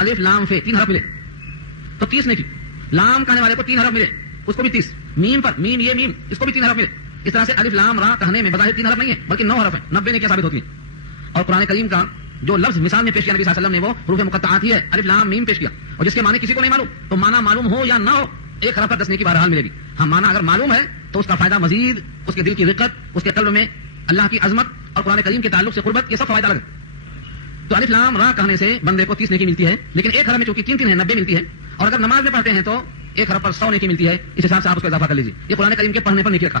الف لام فے 3 حرف ملے تو 30 نہیں تھی. لام کہنے والے کو 3 حرف ملے اس کو بھی 30. میم پر میم یہ میم اس کو بھی 3 حرف ملے. اس طرح سے الف لام را کہنے میں بظاہر 3 حرف نہیں ہے بلکہ 9 حرف ہیں. 90 نے کیا ثابت ہوتی ہے. اور قرآن کریم کا جو لفظ مثال میں پیش کیا نبی صلی اللہ علیہ وسلم نے وہ حروف مقطعات ہی ہے. الف لام میم پیش کیا اور جس کے معنی کسی کو نہیں معلوم تو معنی معلوم ہو یا نہ ہو ایک حرف کا 10 نیکی بہرحال ملے گی. ہاں معنی اگر معلوم ہے تو اس کا فائدہ مزید اس کے دل کی رقت اس کے قلب میں اللہ کی عظمت اور قرآن کریم کے تعلق سے قربت یہ سب فائدہ لگے. تو الف لام را کہنے سے بندے کو 30 نیکی ملتی ہے لیکن ایک حرف میں چونکہ 3 ہے 90 ملتی ہے. اور اگر نماز میں پڑھتے ہیں تو ایک حرف پر 100 نیکی ملتی ہے. اس حساب سے آپ اس کو اضافہ کر لیجیے. یہ قرآن کریم کے پڑھنے پر نیکی رکھا.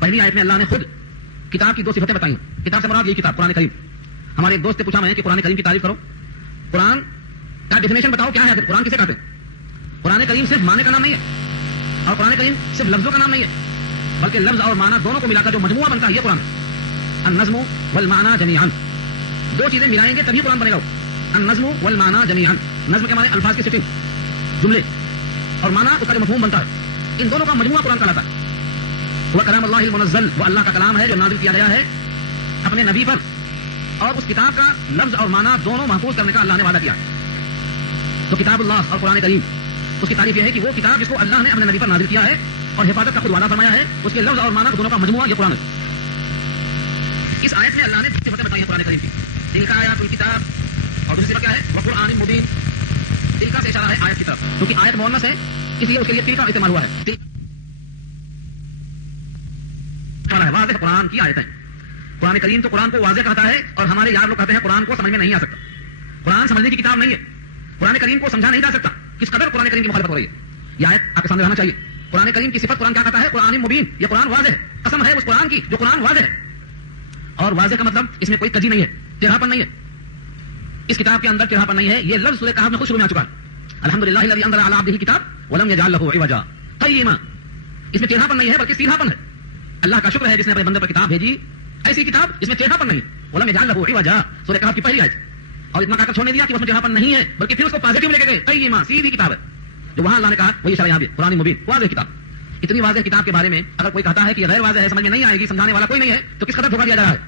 پہلی آیت میں اللہ نے خود کتاب کی 2 صفتیں بتائی. کتاب سے مراد یہ کتاب قرآن کریم. ہمارے ایک دوست سے پوچھا میں کہ قرآن کریم کی تعریف کرو, قرآن کا ڈیفینیشن بتاؤ کیا ہے. قرآن کسے کہتے ہیں؟ قرآن کریم صرف معنی کا نام نہیں ہے اور قرآن کریم صرف لفظوں کا نام نہیں ہے بلکہ لفظ اور معنی دونوں کو ملا کر جو مجموعہ بنتا ہے یہ قرآن. النظم والمعنى جميعا 2 چیزیں ملائیں گے تبھی قرآن بنے گا. النظم والمعنى جميعا نظم کے معنی الفاظ کی سیٹنگ جملے اور معنی اس کا جو مفہوم بنتا ہے ان دونوں کا مجموعہ قرآن کہلاتا ہے. وہ کلام اللہ المنزل وہ اللہ کا کلام ہے جو نازل کیا گیا ہے اپنے نبی پر اور اس کتاب کا لفظ اور معنی دونوں محفوظ کرنے کا اللہ نے وعدہ کیا. تو کتاب اللہ اور قرآن کریم اس کی تعریف یہ ہے کہ وہ کتاب جس کو اللہ نے اپنے نبی پر نازل کیا ہے اور حفاظت کا خود وعدہ فرمایا ہے اس کے لفظ اور معنی دونوں کا مجموعہ یہ قرآن ہے. اس آیت میں اللہ نے صفتیں بتائی ہیں قرآن کریم کی. دل کا آیات الکتاب اور دوسری صفت کیا ہے وہ قرآن مبین. دل کا سے اشارہ ہے آیت کی طرف کیونکہ آیت مؤنث ہے اس لیے اس کے لیے تل کا استعمال ہوا ہے. واضح قرآن کی آیت ہے. قرآن کریم تو قرآن کو واضح کہتا ہے اور ہمارے یار لوگ کہتے ہیں قرآن کو سمجھ میں نہیں آ سکتا. قرآن سمجھنے کی کتاب نہیں ہے. قرآن کریم کو سمجھا نہیں جا سکتا. کس قدر قرآن کریم کی مخالفت ہو رہی ہے یہ آیت آپ کے سامنے رہنا چاہیے. قرآن کریم کی صفت قرآن کیا کہتا ہے؟ قرآن مبین. یہ قرآن واضح ہے. قسم ہے اس قرآن کی جو قرآن واضح ہے. اور واضح کا مطلب اس میں کوئی کجی نہیں ہے ٹیڑھاپن نہیں ہے. اس کتاب کے اندر ٹیڑھاپن نہیں ہے. یہ لفظ سورہ کہف میں خود شروع میں آ چکا ہے. الحمدللہ الذی انزل علی عبدہ الکتاب ولم یجعل لہ عوجا قیما. اس میں ٹیڑھاپن نہیں ہے بلکہ سیدھاپن ہے. اللہ کا شکر ہے جس نے اپنے بندے پر کتاب بھیجی ایسی کتاب جس میں ٹیڑھاپن نہیں ہے. ولم یجعل لہ عوجا سورہ کہف کی پہلی آیت. اور اتنا کہہ کر چھوڑنے دیا کہ اس میں ٹیڑھاپن نہیں ہے بلکہ پھر اس کو پازیٹو لے کے گئے. قیما سیدھی کتاب ہے جو وہاں اللہ نے کہا وہی اشارہ یہاں بھی قرآن مبین واضح کتاب. اتنی واضح کتاب کے بارے میں اگر کوئی کہتا ہے کہ غیر واضح ہے سمجھ میں نہیں آئے گی سمجھانے والا کوئی نہیں ہے تو کس قدر دھوکہ دیا جا رہا ہے.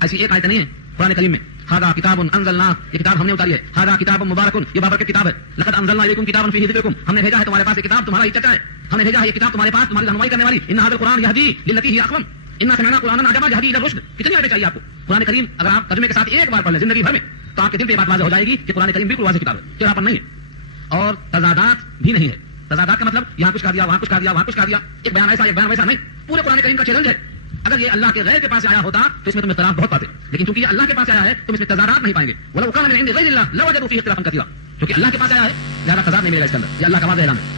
ایسی ایک آیت نہیں ہے قرآن کریم میں ھذا کتاب انزلناہ یہ کتاب ہم نے اتاری ہے. ھذا کتاب مبارک یہ بابرکت کتاب ہے. لقد انزلنا الیکم کتابا فیہ ذکرکم ہم نے بھیجا ہے تمہارے پاس یہ کتاب تمہارا ہی چچا ہے. ہم نے بھیجا ہے یہ کتاب تمہارے پاس تمہاری رہنمائی کرنے والی. ان ھذا القرآن یہدی للتی ہی اقوم انا سمعنا قرآنا عجبا یہدی الی الرشد. کتنی آیتیں چاہیے آپ کو؟ قرآن کریم اگر آپ ترجمے کے ساتھ ایک بار پڑھ لیں زندگی بھر میں تو آپ کے دل پہ یہ بات واضح ہو جائے گی کہ قرآن کریم بالکل واضح کتاب ہے. ٹیڑھاپن نہیں ہے اور تضادات بھی نہیں ہے. تضادات کا مطلب یہاں کچھ کہہ دیا وہاں کچھ کہہ دیا وہاں کچھ کہہ دیا ایک بیان ایسا ایک بیان ویسا نہیں. پورے قرآن کریم کا چیلنج ہے. اگر یہ اللہ کے غیر کے پاس آیا ہوتا تو اس میں تم اختلاف بہت پاتے لیکن چونکہ یہ اللہ کے پاس آیا ہے تم اس میں تضادات نہیں پائیں گے. ولو کان من عند غیر اللہ لوجدوا فیہ اختلافا کثیرا. کیونکہ اللہ کے پاس آیا ہے لہذا تضاد نہیں ملے گا اس کے اندر. یہ اللہ کا واضح اعلان ہے.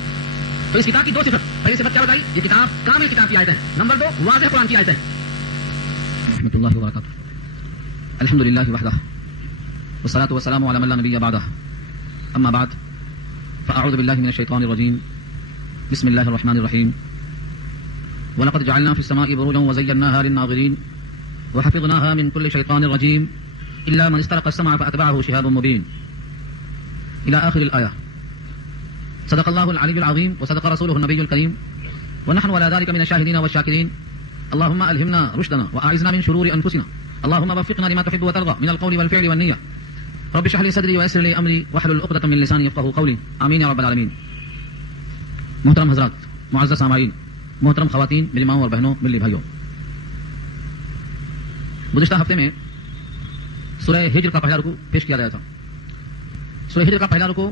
تو اس کتاب کی 2 صفت. پہلی صفت کیا بتائی؟ یہ کتاب کامل کتاب کی آیتیں ہیں. نمبر 2 واضح قرآن کی آیتیں ہیں. رحمۃ اللہ وبرکاتہ. الحمدللہ وحدہ والصلاة والسلام علی من لا نبی بعدہ. اما بعد فاعوذ باللہ من الشیطان الرجیم. بسم اللہ الرحمن الرحیم. وَلَقَدْ جَعَلْنَا فِي السَّمَاءِ بُرُوجًا وَزَيَّنَّاهَا لِلنَّاظِرِينَ وَحَفِظْنَاهَا مِنْ كُلِّ شَيْطَانٍ رَجِيمٍ إِلَّا مَنِ اسْتَرَقَ السَّمْعَ فَأَتْبَعَهُ شِهَابٌ مُبِينٌ إلى آخر الآية. صدق الله العلي العظيم وصدق رسوله النبي الكريم ونحن على ذلك من الشاهدين والشاكرين. اللهم ألهمنا رشدنا وأعذنا من شرور أنفسنا. اللهم وفقنا لما تحب وترضى من القول والفعل والنية. رب اشرح لي صدري ويسر لي أمري واحلل عقدة من لساني يفقهوا قولي. آمين يا رب العالمين. محترم حضرات معزز سامعین محترم خواتین میری ماؤں اور بہنوں ملی بھائیوں، گزشتہ ہفتے میں سورہ ہجر کا پہلا رکوع پیش کیا گیا تھا. سورہ ہجر کا پہلا رکوع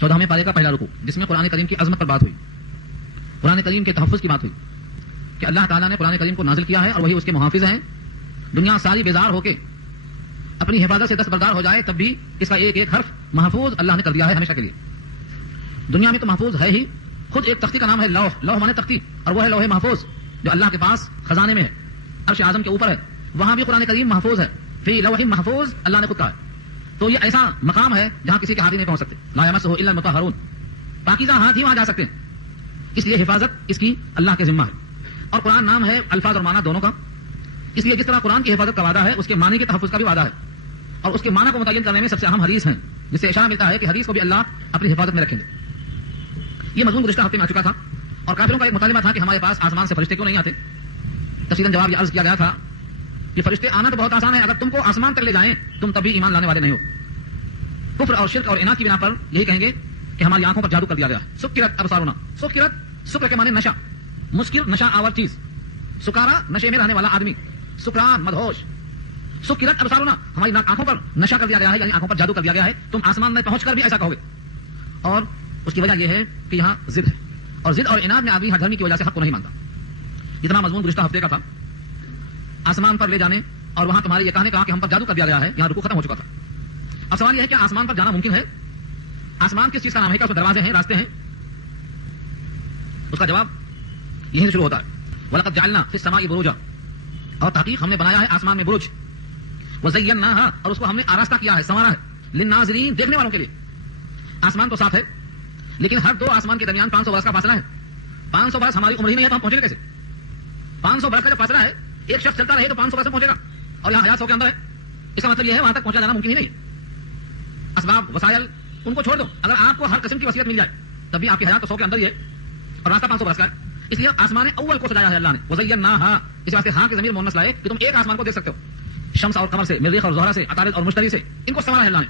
14ویں پارے کا پہلا رکوع جس میں قرآن کریم کی عظمت پر بات ہوئی، قرآن کریم کے تحفظ کی بات ہوئی کہ اللہ تعالیٰ نے قرآن کریم کو نازل کیا ہے اور وہی اس کے محافظ ہیں. دنیا ساری بیزار ہو کے اپنی حفاظت سے دستبردار ہو جائے تب بھی اس کا ایک ایک حرف محفوظ اللہ نے کر دیا ہے ہمیشہ کے لیے. دنیا میں تو محفوظ ہے ہی، خود ایک تختی کا نام ہے لوح. لوح مانے تختی اور وہ ہے لوح محفوظ جو اللہ کے پاس خزانے میں ہے، عرش اعظم کے اوپر ہے. وہاں بھی قرآن کریم محفوظ ہے، فی لوح محفوظ اللہ نے خود کہا ہے. تو یہ ایسا مقام ہے جہاں کسی کے ہاتھ ہی نہیں پہنچ سکتے. لا یمسہ الا المطہرون، پاکیزہ ہاتھ ہی وہاں جا سکتے ہیں. اس لیے حفاظت اس کی اللہ کے ذمہ ہے. اور قرآن نام ہے الفاظ اور معنی دونوں کا، اس لیے جس طرح قرآن کی حفاظت کا وعدہ ہے اس کے معنی کے تحفظ کا بھی وعدہ ہے. اور اس کے معنی کو متعین کرنے میں سب سے اہم حدیث ہیں، جس سے اشارہ ملتا ہے کہ حدیث کو بھی اللہ اپنی حفاظت میں رکھیں گے. یہ مضمون گزشتہ ہفتے میں آ چکا تھا اور کافروں کا ایک مطالبہ تھا کہ ہمارے پاس آسمان سے فرشتے کیوں نہیں آتے. تفصیلاً جواب یہ عرض کیا گیا تھا کہ فرشتے آنا تو بہت آسان ہے، اگر تم کو آسمان تک لے جائیں تم تب بھی ایمان لانے والے نہیں ہو. کفر اور شرک اور اناد کی بنا پر یہی کہیں گے کہ ہماری آنکھوں پر جادو کر دیا گیا ہے. سکرت ابصارنا. سکرت سکر کے معنی نشہ, مسکر نشہ آور چیز, سکارا نشے میں رہنے والا آدمی, سکران مدہوش. سکرت ابصارنا ہماری آنکھوں پر نشہ کر دیا گیا ہے, یعنی آنکھوں پر جادو کر دیا گیا ہے. تم آسمان میں پہنچ کر بھی ایسا کہو گے. اور اس کی وجہ یہ ہے کہ یہاں ضد ہے, اور ضد اور اناد میں آدمی ہر دھرمی کی وجہ سے حق کو نہیں مانتا. اتنا مضمون گزشتہ ہفتے کا تھا, آسمان پر لے جانے اور وہاں تمہارے یہ کہنے کا کہ ہم پر جادو کر دیا گیا ہے. یہاں رکوع ختم ہو چکا تھا. اب سوال یہ ہے کہ آسمان پر جانا ممکن ہے؟ آسمان کس چیز کا نام ہے؟ کیا اس میں دروازے ہیں, راستے ہیں؟ اس کا جواب یہیں سے شروع ہوتا ہے. وَلَقَدْ جَعَلْنَا فِي السَّمَاءِ بُرُوجًا, اور تحقیق ہم نے بنایا ہے آسمان میں برج. وَزَيَّنَّاهَا, اور اس کو ہم نے آراستہ کیا ہے, سنوارا ہے. لِلنَّاظِرِينَ, دیکھنے والوں کے لیے. آسمان تو ساتھ ہے, لیکن ہر دو آسمان کے درمیان 500 برس کا فاصلہ ہے. 500 برس ہماری عمر ہی نہیں ہے تو ہم پہنچیں گے کیسے؟ 500 برس کا جو فاصلہ ہے, ایک شخص چلتا رہے تو 500 برس میں پہنچے گا, اور یہاں حیات 100 کے اندر ہے. اس کا مطلب یہ ہے وہاں تک پہنچا جانا ممکن ہی نہیں. اسباب وسائل ان کو چھوڑ دو, اگر آپ کو ہر قسم کی وصیت مل جائے تب بھی آپ کی حیات تو 100 کے اندر ہی ہے, اور راستہ 500 برس کا ہے. اس لیے آسمان اول کو سجایا ہے اللہ نے. وزیناہا, اس واسطے ہاں کی ضمیر مؤنث لائے کہ تم ایک آسمان کو دیکھ سکتے ہو, شمس اور قمر سے, مریخ اور زہرہ سے, عطارد اور مشتری سے, ان کو سنوارا ہے اللہ نے.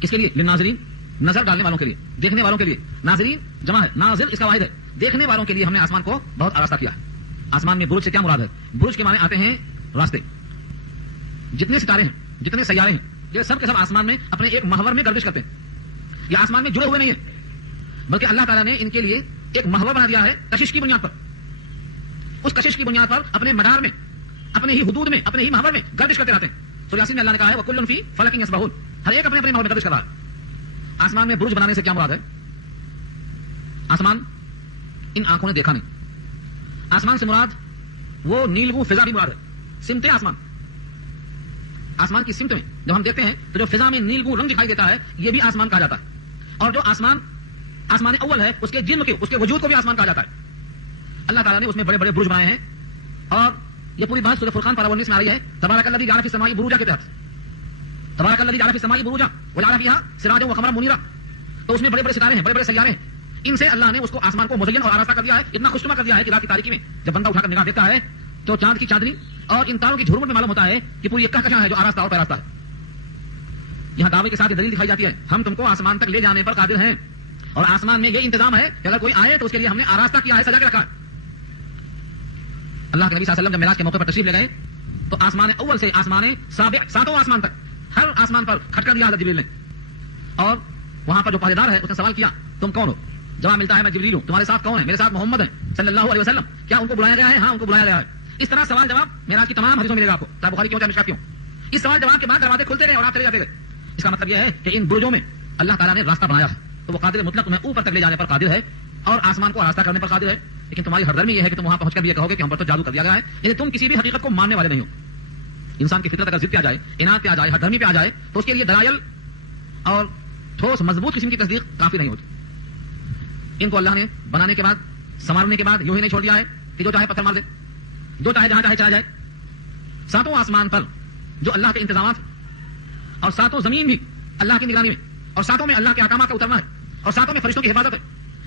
کس کے لیے؟ للناظرین, نظر ڈالنے والوں کے لیے, دیکھنے والوں کے لیے. ناظرین جمع ہے, ناظر اس کا واحد ہے. دیکھنے والوں کے لیے ہم نے آسمان کو بہت آراستہ کیا ہے. آسمان میں برج سے کیا مراد ہے؟ برج کے معنی آتے ہیں راستے. جتنے ستارے ہیں, جتنے سیارے ہیں, یہ سب کے سب آسمان میں اپنے ایک محور میں گردش کرتے ہیں. یہ آسمان میں جڑے ہوئے نہیں ہیں, بلکہ اللہ تعالیٰ نے ان کے لیے ایک محور بنا دیا ہے کشش کی بنیاد پر. اس کشش کی بنیاد پر اپنے مدار میں, اپنے ہی حدود میں, اپنے ہی محور میں گردش کرتے رہتے ہیں. سورہ یاسین میں اللہ نے کہا ہے وَكُلٌّ فِي فَلَكٍ يَسْبَحُونَ, ہر ایک اپنے اپنے محور میں گردش کر رہا ہے. آسمان میں برج بنانے سے کیا مراد ہے؟ آسمان ان آنکھوں نے دیکھا نہیں. آسمان سے مراد وہ نیلگوں فضا بھی مراد ہے. سمتیں آسمان, آسمان کی سمت میں جب ہم دیکھتے ہیں تو جو فضا میں نیلگوں رنگ دکھائی دیتا ہے یہ بھی آسمان کہا جاتا ہے. اور جو آسمان اول ہے, اس کے جسم کے, اس کے وجود کو بھی آسمان کہا جاتا ہے. اللہ تعالیٰ نے اس میں بڑے بڑے برج بنائے ہیں, اور یہ پوری بات سورہ فرقان پارہ 19 میں آ رہی ہے. تبارک الذی جعل فی السماء بروجا کے تحت, تبارک الذی جعل فی السماء بروجا وجعل فیہا سراجا وقمرا منیرا. تو اس میں بڑے بڑے ستارے ہیں, بڑے بڑے سیارے ہیں. ان سے اللہ نے اس کو آسمان کو مزین اور آراستہ کر دیا ہے, اتنا خوشنما کر دیا ہے کہ رات کی تاریکی میں جب بندہ اٹھا کر نگاہ دیکھتا ہے تو چاند کی چاندنی اور ان تاروں کی جھرمٹ میں معلوم ہوتا ہے کہ پوری ایک کہکشاں ہے جو آراستہ اور پیراستہ ہے. یہاں دعوے کے ساتھ یہ دلیل دکھائی جاتی ہے ہم تم کو آسمان تک لے جانے پر قادر ہیں, اور آسمان میں یہ انتظام ہے کہ اگر کوئی آئے تو اس کے لیے ہم نے آراستہ کیا ہے, سجا کے رکھا ہے. اللہ کے نبی صلی اللہ علیہ وسلم جب معراج کے موقع پر تشریف لے گئے تو آسمان اول سے آسمان سابع, ساتوں آسمان تک ہر آسمان پر کھٹکا دیا حضرت جبریل نے. اور وہاں پر جو پہرے دار ہے اس نے سوال کیا تم کون ہو؟ جواب ملتا ہے میں جبریل ہوں. تمہارے ساتھ کون ہے؟ میرے ساتھ محمد ہیں صلی اللہ علیہ وسلم. کیا ان کو بلایا گیا ہے؟ ہاں ان کو بلایا گیا ہے. اس طرح سوال جواب معراج کی تمام حدیثوں میں ملے گا آپ کو, چاہے بخاری کیوں چاہے مشکات کیوں. اس سوال جواب کے بعد دروازے کھلتے گئے اور آپ چلے جاتے گئے. اس کا مطلب یہ ہے کہ ان برجوں میں اللہ تعالیٰ نے راستہ بنایا ہے, تو وہ قادر مطلق تمہیں اوپر تک لے جانے پر قادر ہے اور آسمان کو راستہ کرنے پر قادر ہے. لیکن تمہاری ہردرمی یہ ہے کہ تم وہاں پہنچ کر بھی یہ کہو گے کہ ہم پر تو جادو کر دیا گیا ہے. یعنی تم کسی بھی حقیقت کو ماننے والے نہیں ہو. انسان کی فطرت اگر ضد پہ آ جائے, اناد پہ آ جائے, ہردرمی پہ آ جائے تو اس کے لیے دلائل اور ٹھوس مضبوط قسم کی تصدیق کافی نہیں ہوتی. ان کو اللہ نے بنانے کے بعد, سنوارنے کے بعد یوں ہی نہیں چھوڑ دیا ہے کہ جو چاہے پتھر مار دے, جو چاہے جہاں چاہے چلا جائے. ساتوں آسمان پر جو اللہ کے انتظامات, اور ساتوں زمین بھی اللہ کی نگرانی میں, اور ساتوں میں اللہ کے احکامات کا اترنا ہے, اور ساتوں میں فرشتوں کی حفاظت ہے,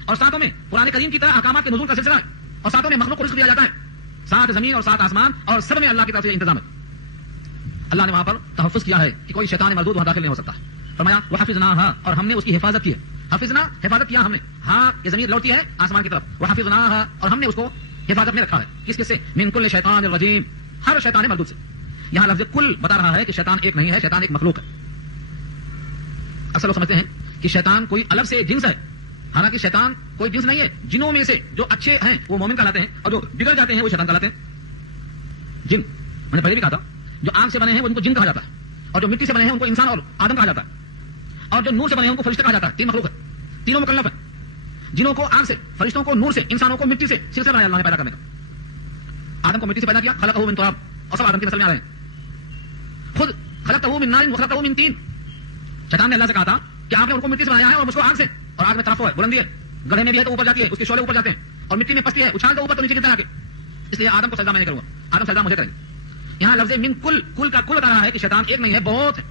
اور ساتوں میں قرآن کریم کی طرح احکامات کے نزول کا سلسلہ ہے, اور ساتوں میں مخلوق کو رزق دیا جاتا ہے. 7 زمین اور 7 آسمان, اور سب میں اللہ کی طرف سے انتظام ہے. اللہ نے وہاں پر تحفظ کیا ہے کہ کوئی شیطان مردود وہاں داخل نہیں ہو سکتا. فرمایا وحفظناہا, اور ہم نے اس کی حفاظت کی ہے. حفظنا, حفاظت کیا ہم نے. ہاں یہ ضمیر لوٹتی ہے آسمان کی طرف. وحفظناہا, اور ہم نے اس کو حفاظت میں رکھا ہے. کس سے؟ من کل شیطان الرجیم, ہر شیطان مردود سے. یہاں لفظ کل بتا رہا ہے کہ شیطان ایک نہیں ہے, شیطان ایک مخلوق ہے. اکثر لوگ سمجھتے ہیں کہ شیطان کوئی الگ سے جنس ہے, حالانکہ شیطان کوئی جنس نہیں ہے. جنوں میں سے جو اچھے ہیں وہ مومن کہلاتے ہیں, اور جو بگڑ جاتے ہیں وہ شیطان کہلاتے ہیں. جن, میں نے پہلے بھی کہا تھا, جو آگ سے بنے ہیں ان کو جن کہا جاتا ہے, اور جو مٹی سے بنے ہیں ان کو انسان اور آدم کہا جاتا ہے, اور جو نور سے بنے ہیں ان کو فرشتے کہا جاتا ہے. 3 مخلوق ہے, تینوں مکلف ہیں. جنوں کو آگ سے, فرشتوں کو نور سے, انسانوں کو مٹی سے سلسلہ بنایا اللہ نے پیدا کرنے کا. آدم کو مٹی سے پیدا کیا, خلقہ من تراب, اور سب آدم کی نسل میں آ رہے ہیں. خود خلقہ من نار وخلقہ من طین. شیطان نے اللہ سے کہا تھا کہ آپ نے ان کو مٹی سے بنایا ہے اور مجھ کو آگ سے, اور آگ میں طرف ہے, بلندی ہے, گڑھے میں بھی ہے تو اوپر جاتی ہے, اس کے شعلے اوپر جاتے ہیں, اور مٹی میں پستی ہے, اچھال دو اوپر تو نیچے گرتا ہے آگے. اس لیے آدم کو سجدہ میں نہیں کروں گا, آدم سجدہ مجھے کریں گے. یہاں لفظ من کل, کل کا کل بتا رہا ہے کہ شیطان ایک نہیں ہے, بہت ہے.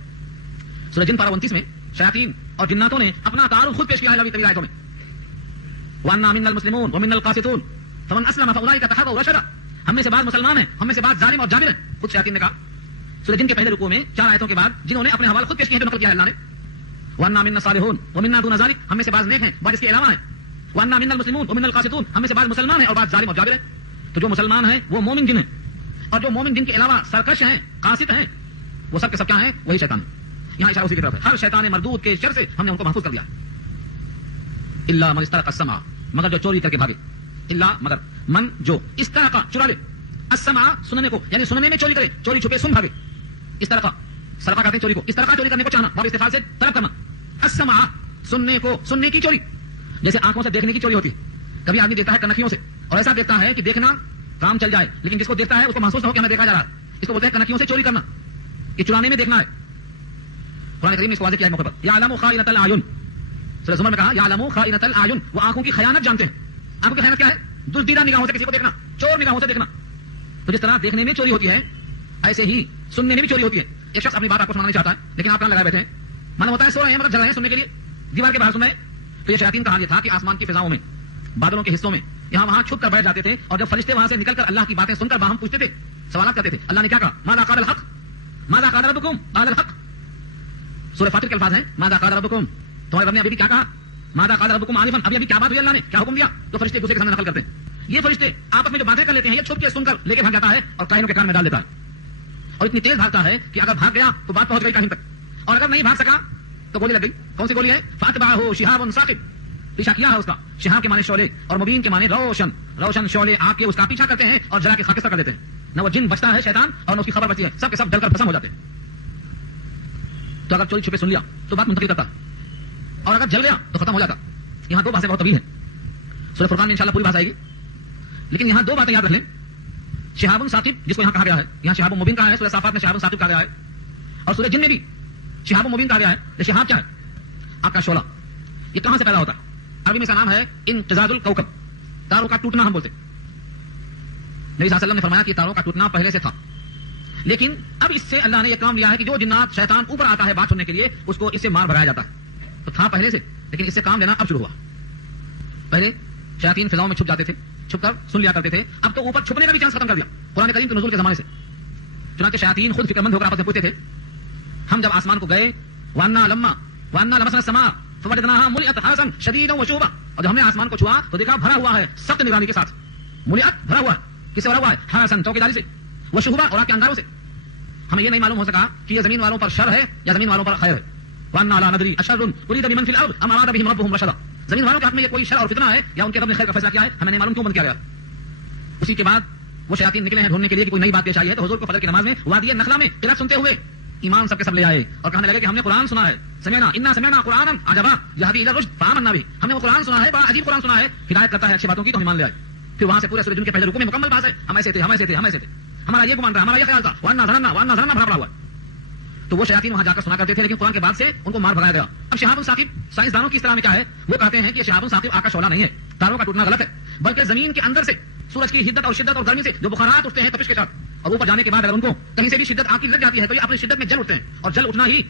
سورہ جن پارہ 29 میں شیاطین اور جناتوں نے اپنا تعارف خود پیش کیا ہے لوی طویل آیتوں میں. وَأَنَّا مِنَّا الْمُسْلِمُونَ وَمِنَّا الْقَاسِطُونَ فَمَنْ أَسْلَمَ فَأُولَٰئِكَ تَهَدَوْا رَشَدًا. ہم میں سے بعض مسلمان ہیں, ہم میں سے بعض ظالم اور جابر ہیں. خود شیاطین نے کہا. سورہ جن کے پہلے رکوع میں 4 آیتوں کے بعد جنہوں نے اپنے حوال خود پیش کیے ہیں جو نقل کیا ہے اللہ نے. وَأَنَّا مِنَّا الصَّالِحُونَ وَمِنَّا دُونَ ذَلِكَ، ہم میں سے بعض نیک ہیں بعض اس کے علاوہ ہیں. وَأَنَّا مِنَّا الْمُسْلِمُونَ وَمِنَّا الْقَاسِطُونَ، ہم میں سے بعض مسلمان ہیں اور بعض ظالم اور جابر ہیں. تو جو مسلمان ہیں وہ مومن جن ہیں، اور جو مومن جن کے علاوہ سرکش ہیں قاسط ہیں وہ سب کے سب کیا ہیں؟ وہی شیطان ہیں. یہاں اشارہ اسی کی طرف ہے. ہر شیطان مردود کے شر سے ہم نے ان کو محفوظ کر دیا. الا من استرق السمع، مگر جو چوری کر کے بھاگے. الا مگر من جو استرق چرا لے، السمع سننے کو، یعنی سننے میں چوری کرے، چوری چھپے سن بھاگے. استرق سرقہ کہتے ہیں چوری کو. استرقہ چوری کرنے کو چاہنا، باب استفعال سے طلب کرنا. السمع سننے کو، سننے کی چوری. جیسے آنکھوں سے دیکھنے کی چوری ہوتی ہے. کبھی آدمی دیکھتا ہے کنکھیوں سے اور ایسا دیکھتا ہے کہ دیکھنا کام چل جائے، لیکن جس کو دیکھتا ہے اس کو محسوس نہ ہو کہ ہمیں دیکھا جا رہا ہے. اس کو بولتے ہیں کنکھیوں سے چوری کرنا. یہ چرانے میں دیکھنا ہے. قرآن کریم نے اس کو واضح کیا ہے موقع پر. یعلم خائنۃ الاعین، سورہ زمر میں کہا یعلم خائنۃ الاعین، وہ آنکھوں کی خیانت جانتے ہیں. آنکھوں کی خیانت کیا ہے؟ دزدیدہ نگاہوں سے کسی کو دیکھنا، چور نگاہوں سے دیکھنا. تو جس طرح دیکھنے میں چوری ہوتی ہے ایسے ہی سننے میں بھی چوری ہوتی ہے. ایک شخص اپنی بات آپ کو سنانا نہیں چاہتا ہے لیکن آپ کان لگائے بیٹھے ہیں، من ہوتا ہے سو رہے ہیں مگر جل رہے ہیں سننے کے لیے، دیوار کے باہر سن رہے ہیں. تو یہ شیاطین کا حال یہ تھا کہ آسمان کی فضاؤں میں، بادلوں کے حصوں میں یہاں وہاں چھپ کر بیٹھ جاتے تھے، اور جب فرشتے وہاں سے نکل کر اللہ کی باتیں سن کر باہم پوچھتے تھے، سوالات کرتے تھے. اللہ نے کیا کہا؟ ماذا قال الحق، ماذا قال ربکم، قال الحق. سورہ فاطر کے الفاظ ہیں ماذا قال ربکم، تمہارے رب نے ابھی بھی کیا کہا؟ ماذا قال ربکم آنفا، ابھی کیا بات ہوئی، اللہ نے کیا حکم دیا. تو فرشتے دوسرے کے سامنے نقل کرتے ہیں. یہ فرشتے آپس میں جو باتیں کر لیتے ہیں یہ چھپ کے سن کر لے کے بھاگ جاتا ہے اور کاہنوں کے کان میں ڈال دیتا ہے. اور اتنی تیز بھاگتا ہے کہ اگر بھاگ گیا تو بات پہنچ گئی کاہن تک، اور اگر نہیں بھاگ سکا تو گولی لگ گئی. کون سی گولی ہے؟ فاتبعہ شہاب ثاقب، پیچھا کیا ہے اس کا. شہاب کے معنی شعلے اور مبین کے معنی روشن. روشن شعلے آگ کے اس کا پیچھا کرتے ہیں اور جلا کے خاکستر کر دیتے ہیں. نہ وہ جن بچتا ہے شیطان اور نہ اس کی خبر بچتی ہے، سب کے سب ڈل کر بھسم ہو جاتے ہیں. تو اگر چوری چھپے سن لیا تو بات منتقل کرتا، اور اگر جل گیا تو ختم ہو جاتا. یہاں دو باتیں بہت طویل ہیں، سورہ فرقان میں انشاءاللہ پوری بات آئے گی، لیکن یہاں دو باتیں یاد رکھ لیں. شہاب ثاقب جس کو یہاں کہا گیا ہے، یہاں شہاب مبین کہا ہے، سورہ صافات میں شہاب ثاقب کہا گیا ہے، اور سورہ جن میں بھی شہاب مبین کہا گیا ہے. یہ شہاب کیا ہے؟ آگ کا شعلہ. یہ کہاں سے پیدا ہوتا ہے؟ عربی میں اس کا نام ہے انقضاض الکوكب، تاروں کا ٹوٹنا ہم بولتے. نبی صلی اللہ علیہ وسلم نے فرمایا کہ تاروں کا ٹوٹنا پہلے سے تھا، لیکن اب اس سے اللہ نے یہ کام لیا ہے کہ جو جنات شیطان اوپر آتا ہے بات سننے کے لیے اس کو اس سے مار بھگایا جاتا ہے. تو تھا پہلے سے، لیکن اس سے کام لینا اب شروع ہوا. پہلے شیاطین فضاؤں میں چھپ جاتے تھے، چھپ کر سن لیا کرتے تھے. اب تو اوپر چھپنے کا بھی چانس ختم کر دیا قرآن کریم کے نزول کے زمانے سے. چنانچہ شیاطین خود فکر مند ہو کر آپس میں پوچھتے تھے، ہم جب آسمان کو گئے وَأَنَّا لَمَسْنَا السَّمَاءَ فَوَجَدْنَاهَا مُلِئَتْ حَرَسًا شَدِيدًا وَشُهُبًا، اور جب ہم نے آسمان کو چھوا تو دیکھا بھرا ہوا ہے سخت نگرانی کے ساتھ. مُلِئَتْ بھرا ہوا ہے، کس سے بھرا ہوا ہے؟ حَرَسًا چوکیداری سے، وَشُهُبًا اور آگ کے انگاروں سے. ہمیں یہ نہیں معلوم ہو سکا کہ یہ زمین والوں پر شر ہے یا زمین والوں پر خیر ہے. وَأَنَّا لَا نَدْرِي أَشَرٌ أُرِيدَ بِمَنْ فِي الْأَرْضِ أَمْ أَرَادَ بِهِمْ رَبُّهُمْ رَشَدًا، زمین والوں کے حق میں یہ کوئی شر اور فتنہ ہے یا ان کے رب نے خیر کا فیصلہ کیا ہے، ہمیں نہیں معلوم کیوں بند کیا گیا. اسی کے بعد وہ شیاطین نکلے ہیں ڈھونڈنے کے لیے کہ کوئی نئی بات پیش آئی ہے. تو حضور کو فجر کی نماز میں وادی نخلا میں قرات سنتے ہوئے ایمان سب کے سب لے آئے اور کہنے لگے کہ ہم نے قرآن سنا ہے، سمعنا قرآنا عجبا یہدی الی الرشد فآمنا به، ہم نے وہ قرآن سنا ہے، بڑا عجیب قرآن سنا ہے، ہدایت کرتا ہے اچھی باتوں کی، تو ہم ایمان لے آئے. پھر وہاں سے پورے سورہ جن کے پہلے رکوع میں مکمل بات ہے، ہم ایسے تھے، ہمارا یہ گمان تھا، ہمارا یہ خیال تھا، وَأَنَّا ظَنَنَّا بھرا پڑا ہوا. تو وہ شیاطین وہاں جا کر سنا کرتے تھے، لیکن قرآن کے بعد سے ان کو مار بھگایا گیا. اب شہاب ثاقب سائنسدانوں کی اصطلاح میں کیا ہے؟ وہ کہتے ہیں کہ یہ شہاب ثاقب آگ کا شعلہ نہیں ہے، تاروں کا ٹوٹنا غلط ہے، بلکہ زمین کے اندر سے سورج کی حدت اور شدت اور گرمی سے جو بخارات اٹھتے ہیں تپش کے ساتھ، اور اوپر جانے کے بعد اگر ان کو کہیں سے بھی شدت آگ کی لگ جاتی ہے تو یہ اپنی شدت میں جل اٹھتے ہیں، اور جل اٹھنا ہی